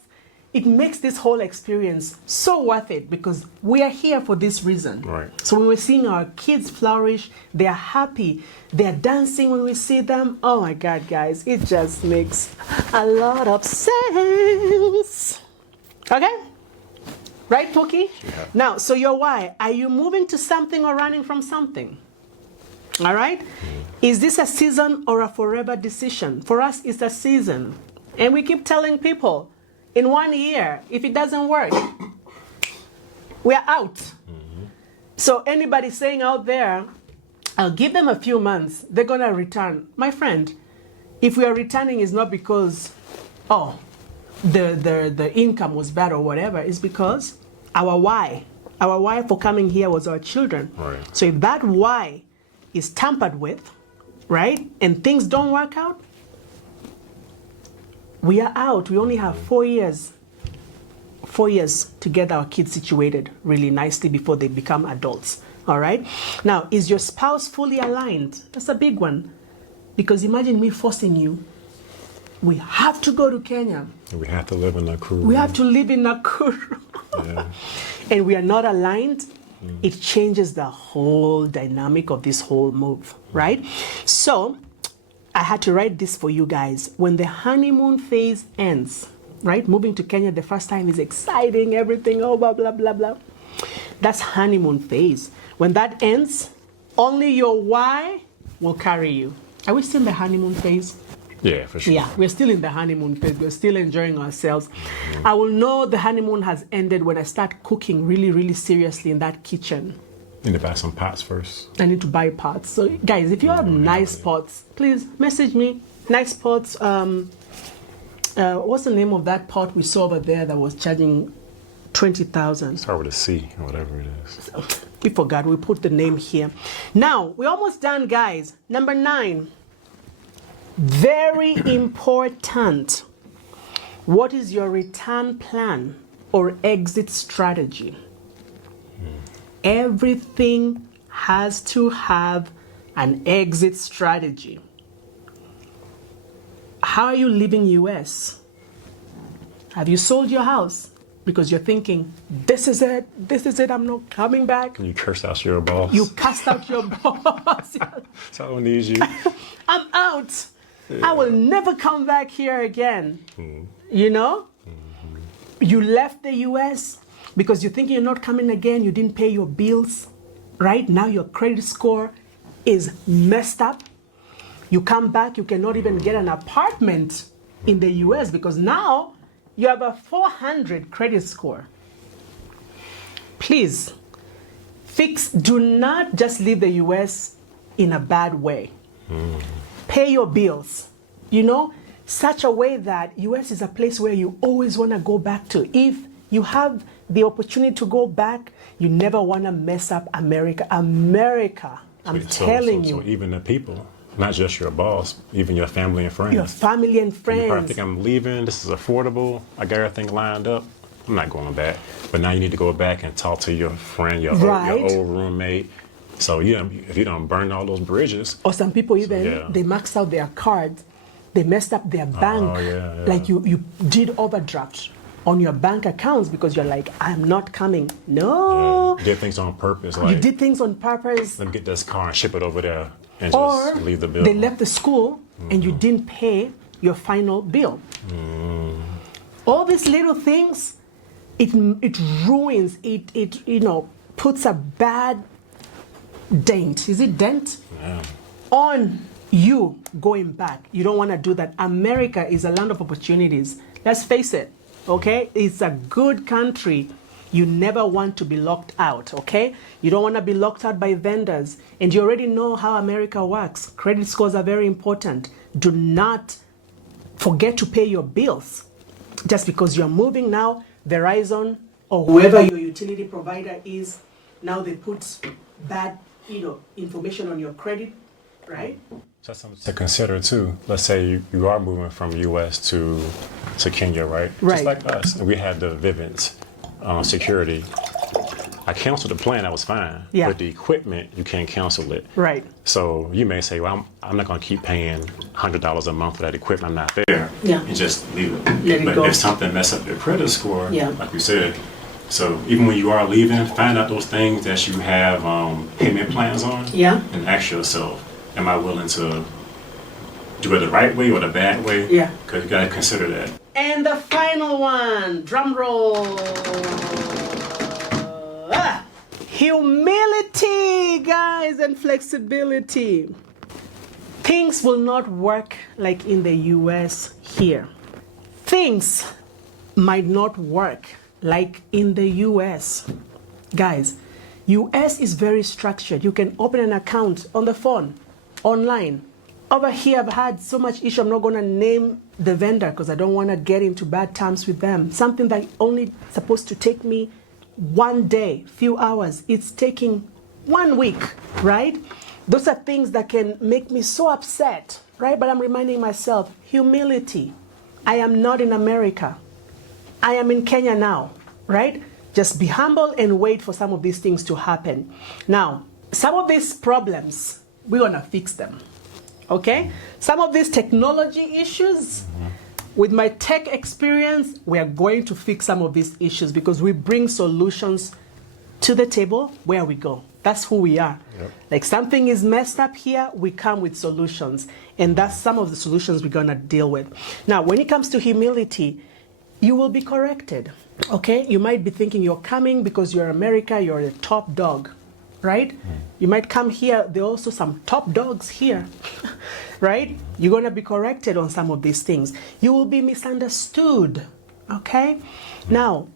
it makes this whole experience so worth it, because we are here for this reason. Right. So when we're seeing our kids flourish, they're happy, they're dancing when we see them. Oh my God, guys, it just makes a lot of sense. Okay? Right, Pookie? Yeah. Now, so your why, are you moving to something or running from something? All right? Is this a season or a forever decision? For us, it's a season. And we keep telling people, in 1 year, if it doesn't work, we're out. So anybody saying out there, I'll give them a few months, they're going to return. My friend, if we are returning, it's not because, the income was bad or whatever. It's because our why for coming here was our children. Right. So if that why is tampered with, right, and things don't work out, we are out. We only have 4 years. 4 years to get our kids situated really nicely before they become adults. All right? Now, is your spouse fully aligned? That's a big one. Because imagine me forcing you. We have to go to Kenya. We have to live in Nakuru. We have to live in Nakuru. Yeah. And we are not aligned. It changes the whole dynamic of this whole move, right? So, I had to write this for you guys. When the honeymoon phase ends, right? Moving to Kenya the first time is exciting, everything, blah, blah, blah, blah. That's honeymoon phase. When that ends, only your why will carry you. Are we still in the honeymoon phase? Yeah, for sure. Yeah, we're still in the honeymoon phase. We're still enjoying ourselves. I will know the honeymoon has ended when I start cooking really, really seriously in that kitchen. You need to buy some pots first. I need to buy pots. So, guys, if you have nice pots, please message me. Nice pots. What's the name of that pot we saw over there that was charging 20,000? Start with a C or whatever it is. We forgot. We put the name here. Now, we're almost done, guys. Number 9. Very important. What is your return plan or exit strategy? Everything has to have an exit strategy. How are you leaving US? Have you sold your house? Because you're thinking, this is it, I'm not coming back. You cursed out your boss. You cussed out your boss. So I don't need you. I'm out. Yeah. I will never come back here again. You know? You left the US because you think you're not coming again. You didn't pay your bills. Right now your credit score is messed up. You come back, you cannot even get an apartment in the US because now you have a 400 credit score. Please, do not just leave the US in a bad way. Pay your bills, you know, such a way that US is a place where you always want to go back to. If you have the opportunity to go back, you never want to mess up America. America, I'm telling you. So even the people, not just your boss, even your family and friends. Your family and friends. You probably think I'm leaving, this is affordable, I got everything lined up. I'm not going back. But now you need to go back and talk to your friend, your old roommate. So if you don't burn all those bridges. Or some people even, they maxed out their cards, they messed up their bank. Like you did overdraft on your bank accounts because you're like, I'm not coming. No. You did things on purpose. You did things on purpose. Let me get this car and ship it over there. And or just leave the bill. They left the school and you didn't pay your final bill. All these little things, it ruins, it you know, puts a bad dent. Is it dent? Yeah. On you going back. You don't want to do that. America is a land of opportunities. Let's face it, okay? It's a good country. You never want to be locked out, okay? You don't want to be locked out by vendors. And you already know how America works. Credit scores are very important. Do not forget to pay your bills. Just because you're moving now, Verizon or whoever your utility provider is, now they put bad, you know, information on your credit, right? That's something to consider too. Let's say you are moving from US to Kenya, right? Just like us. And we had the Vivint security. I canceled the plan, that was fine. Yeah. But the equipment, you can't cancel it. Right. So you may say, well, I'm not going to keep paying $100 a month for that equipment. I'm not there. Yeah. You just leave it. Let it go. But if something messes up your credit score, yeah, like we said, so even when you are leaving, find out those things that you have payment plans on. Yeah. And ask yourself, am I willing to do it the right way or the bad way? Yeah. Because you got to consider that. And the final one, drum roll. Humility, guys, and flexibility. Things will not work like in the US here. Things might not work like in the US. Guys, US is very structured. You can open an account on the phone, online. Over here, I've had so much issue. I'm not going to name the vendor because I don't want to get into bad terms with them. Something that only supposed to take me one day, few hours. It's taking 1 week, right? Those are things that can make me so upset, right? But I'm reminding myself, humility. I am not in America. I am in Kenya now, right? Just be humble and wait for some of these things to happen. Now, some of these problems, we're going to fix them. Okay? Some of these technology issues, with my tech experience, we are going to fix some of these issues because we bring solutions to the table where we go. That's who we are. Yep. Like something is messed up here, we come with solutions. And that's some of the solutions we're going to deal with. Now, when it comes to humility, you will be corrected. Okay? You might be thinking you're coming because you're America, you're the top dog. Right? You might come here, there are also some top dogs here. right? You're going to be corrected on some of these things. You will be misunderstood, okay? Now,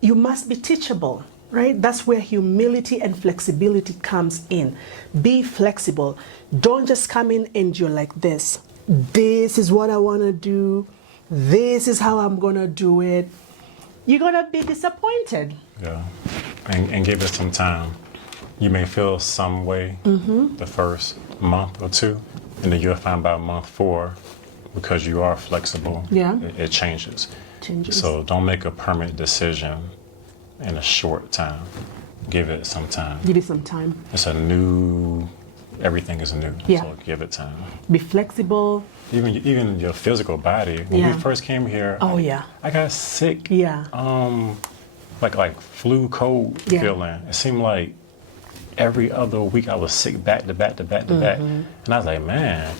you must be teachable, right? That's where humility and flexibility comes in. Be flexible. Don't just come in and you're like this. This is what I want to do. This is how I'm going to do it. You're going to be disappointed. Yeah. And give it some time. You may feel some way the first month or two, and then you'll find by month 4, because you are flexible, it changes. So don't make a permanent decision in a short time. Give it some time. Give it some time. It's a new, everything is new. Yeah. So give it time. Be flexible. Even your physical body. When we first came here, I got sick. Yeah. Like flu, cold feeling. It seemed like every other week I was sick back to back to back to back. And I was like, man,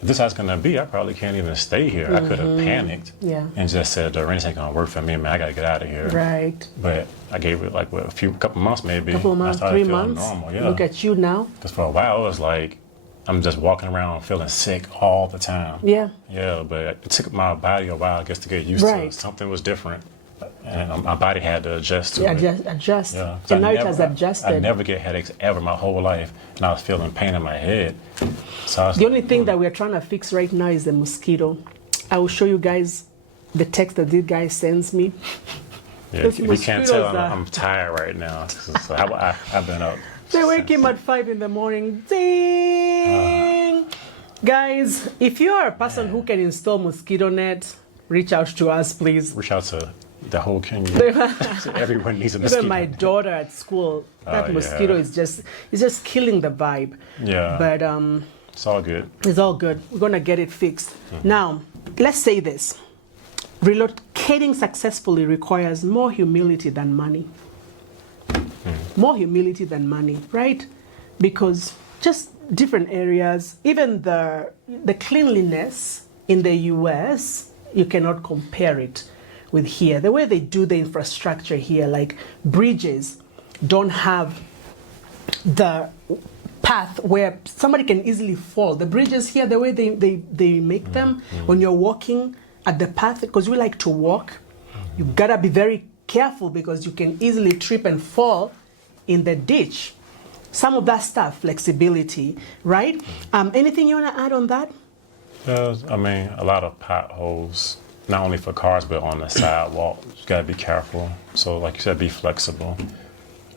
if this is how it's gonna be, I probably can't even stay here. I could have panicked and just said, the rent ain't gonna work for me, man. I gotta get out of here. Right. But I gave it like couple months maybe. Couple of months, I started 3 months. Normal. Yeah. Look at you now. Because for a while it was like I'm just walking around feeling sick all the time. Yeah. Yeah, but it took my body a while, I guess, to get used to it. Something was different. And my body had to adjust to it. Adjust. Yeah. So now it has adjusted. I never get headaches ever my whole life, and I was feeling pain in my head. So the only thing that we're trying to fix right now is the mosquito. I will show you guys the text that this guy sends me. Yeah, if you can't tell, I'm tired right now. So I've been up. They wake him at 5 in the morning. Ding! Guys, if you are a person who can install mosquito net, reach out to us, please. Reach out to the whole Kenyan. Everyone needs a mosquito. Even my daughter at school, that mosquito is just killing the vibe. Yeah. But it's all good. It's all good. We're gonna get it fixed. Now, let's say this. Relocating successfully requires more humility than money. More humility than money, right? Because just different areas, even the cleanliness in the US, you cannot compare it with here. The way they do the infrastructure here, like bridges, don't have the path where somebody can easily fall. The bridges here, the way they make them, when you're walking at the path, because we like to walk, you gotta be very careful because you can easily trip and fall in the ditch. Some of that stuff, flexibility, right? Anything you want to add on that? I mean, a lot of potholes, not only for cars, but on the sidewalk. You got to be careful. So like you said, be flexible.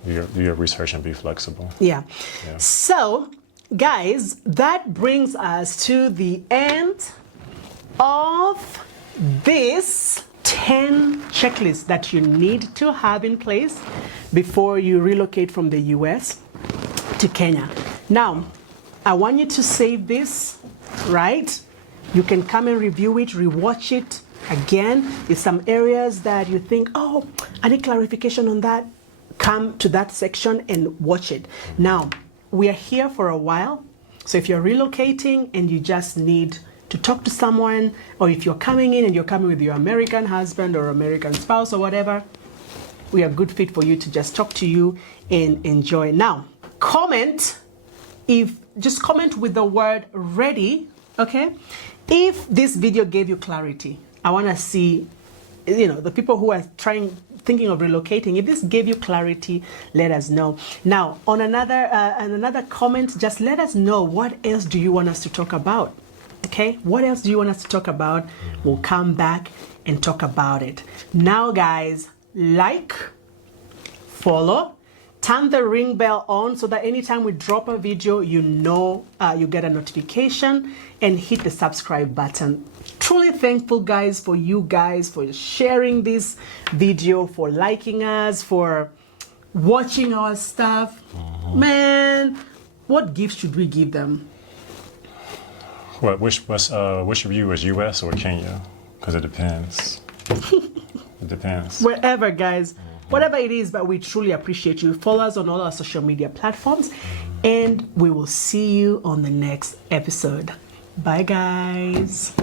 Do your research and be flexible. Yeah. So, guys, that brings us to the end of this 10 checklists that you need to have in place before you relocate from the US to Kenya. Now, I want you to save this, right? You can come and review it, rewatch it again. If some areas that you think, oh, I need clarification on that, come to that section and watch it. Now, we are here for a while. So if you're relocating and you just need to talk to someone, or if you're coming in and you're coming with your American husband or American spouse or whatever, we are a good fit for you to just talk to you and enjoy. Now, just comment with the word ready, okay? If this video gave you clarity, I want to see, the people who are thinking of relocating, if this gave you clarity, let us know. Now, on another comment, just let us know what else do you want us to talk about. Okay, what else do you want us to talk about? We'll come back and talk about it. Now, guys, like, follow, turn the ring bell on so that anytime we drop a video, you get a notification, and hit the subscribe button. Truly thankful, guys, for you guys for sharing this video, for liking us, for watching our stuff. Man, what gifts should we give them? Which review is US or Kenya? Because it depends. It depends. Wherever, guys. Whatever it is, but we truly appreciate you. Follow us on all our social media platforms, and we will see you on the next episode. Bye, guys.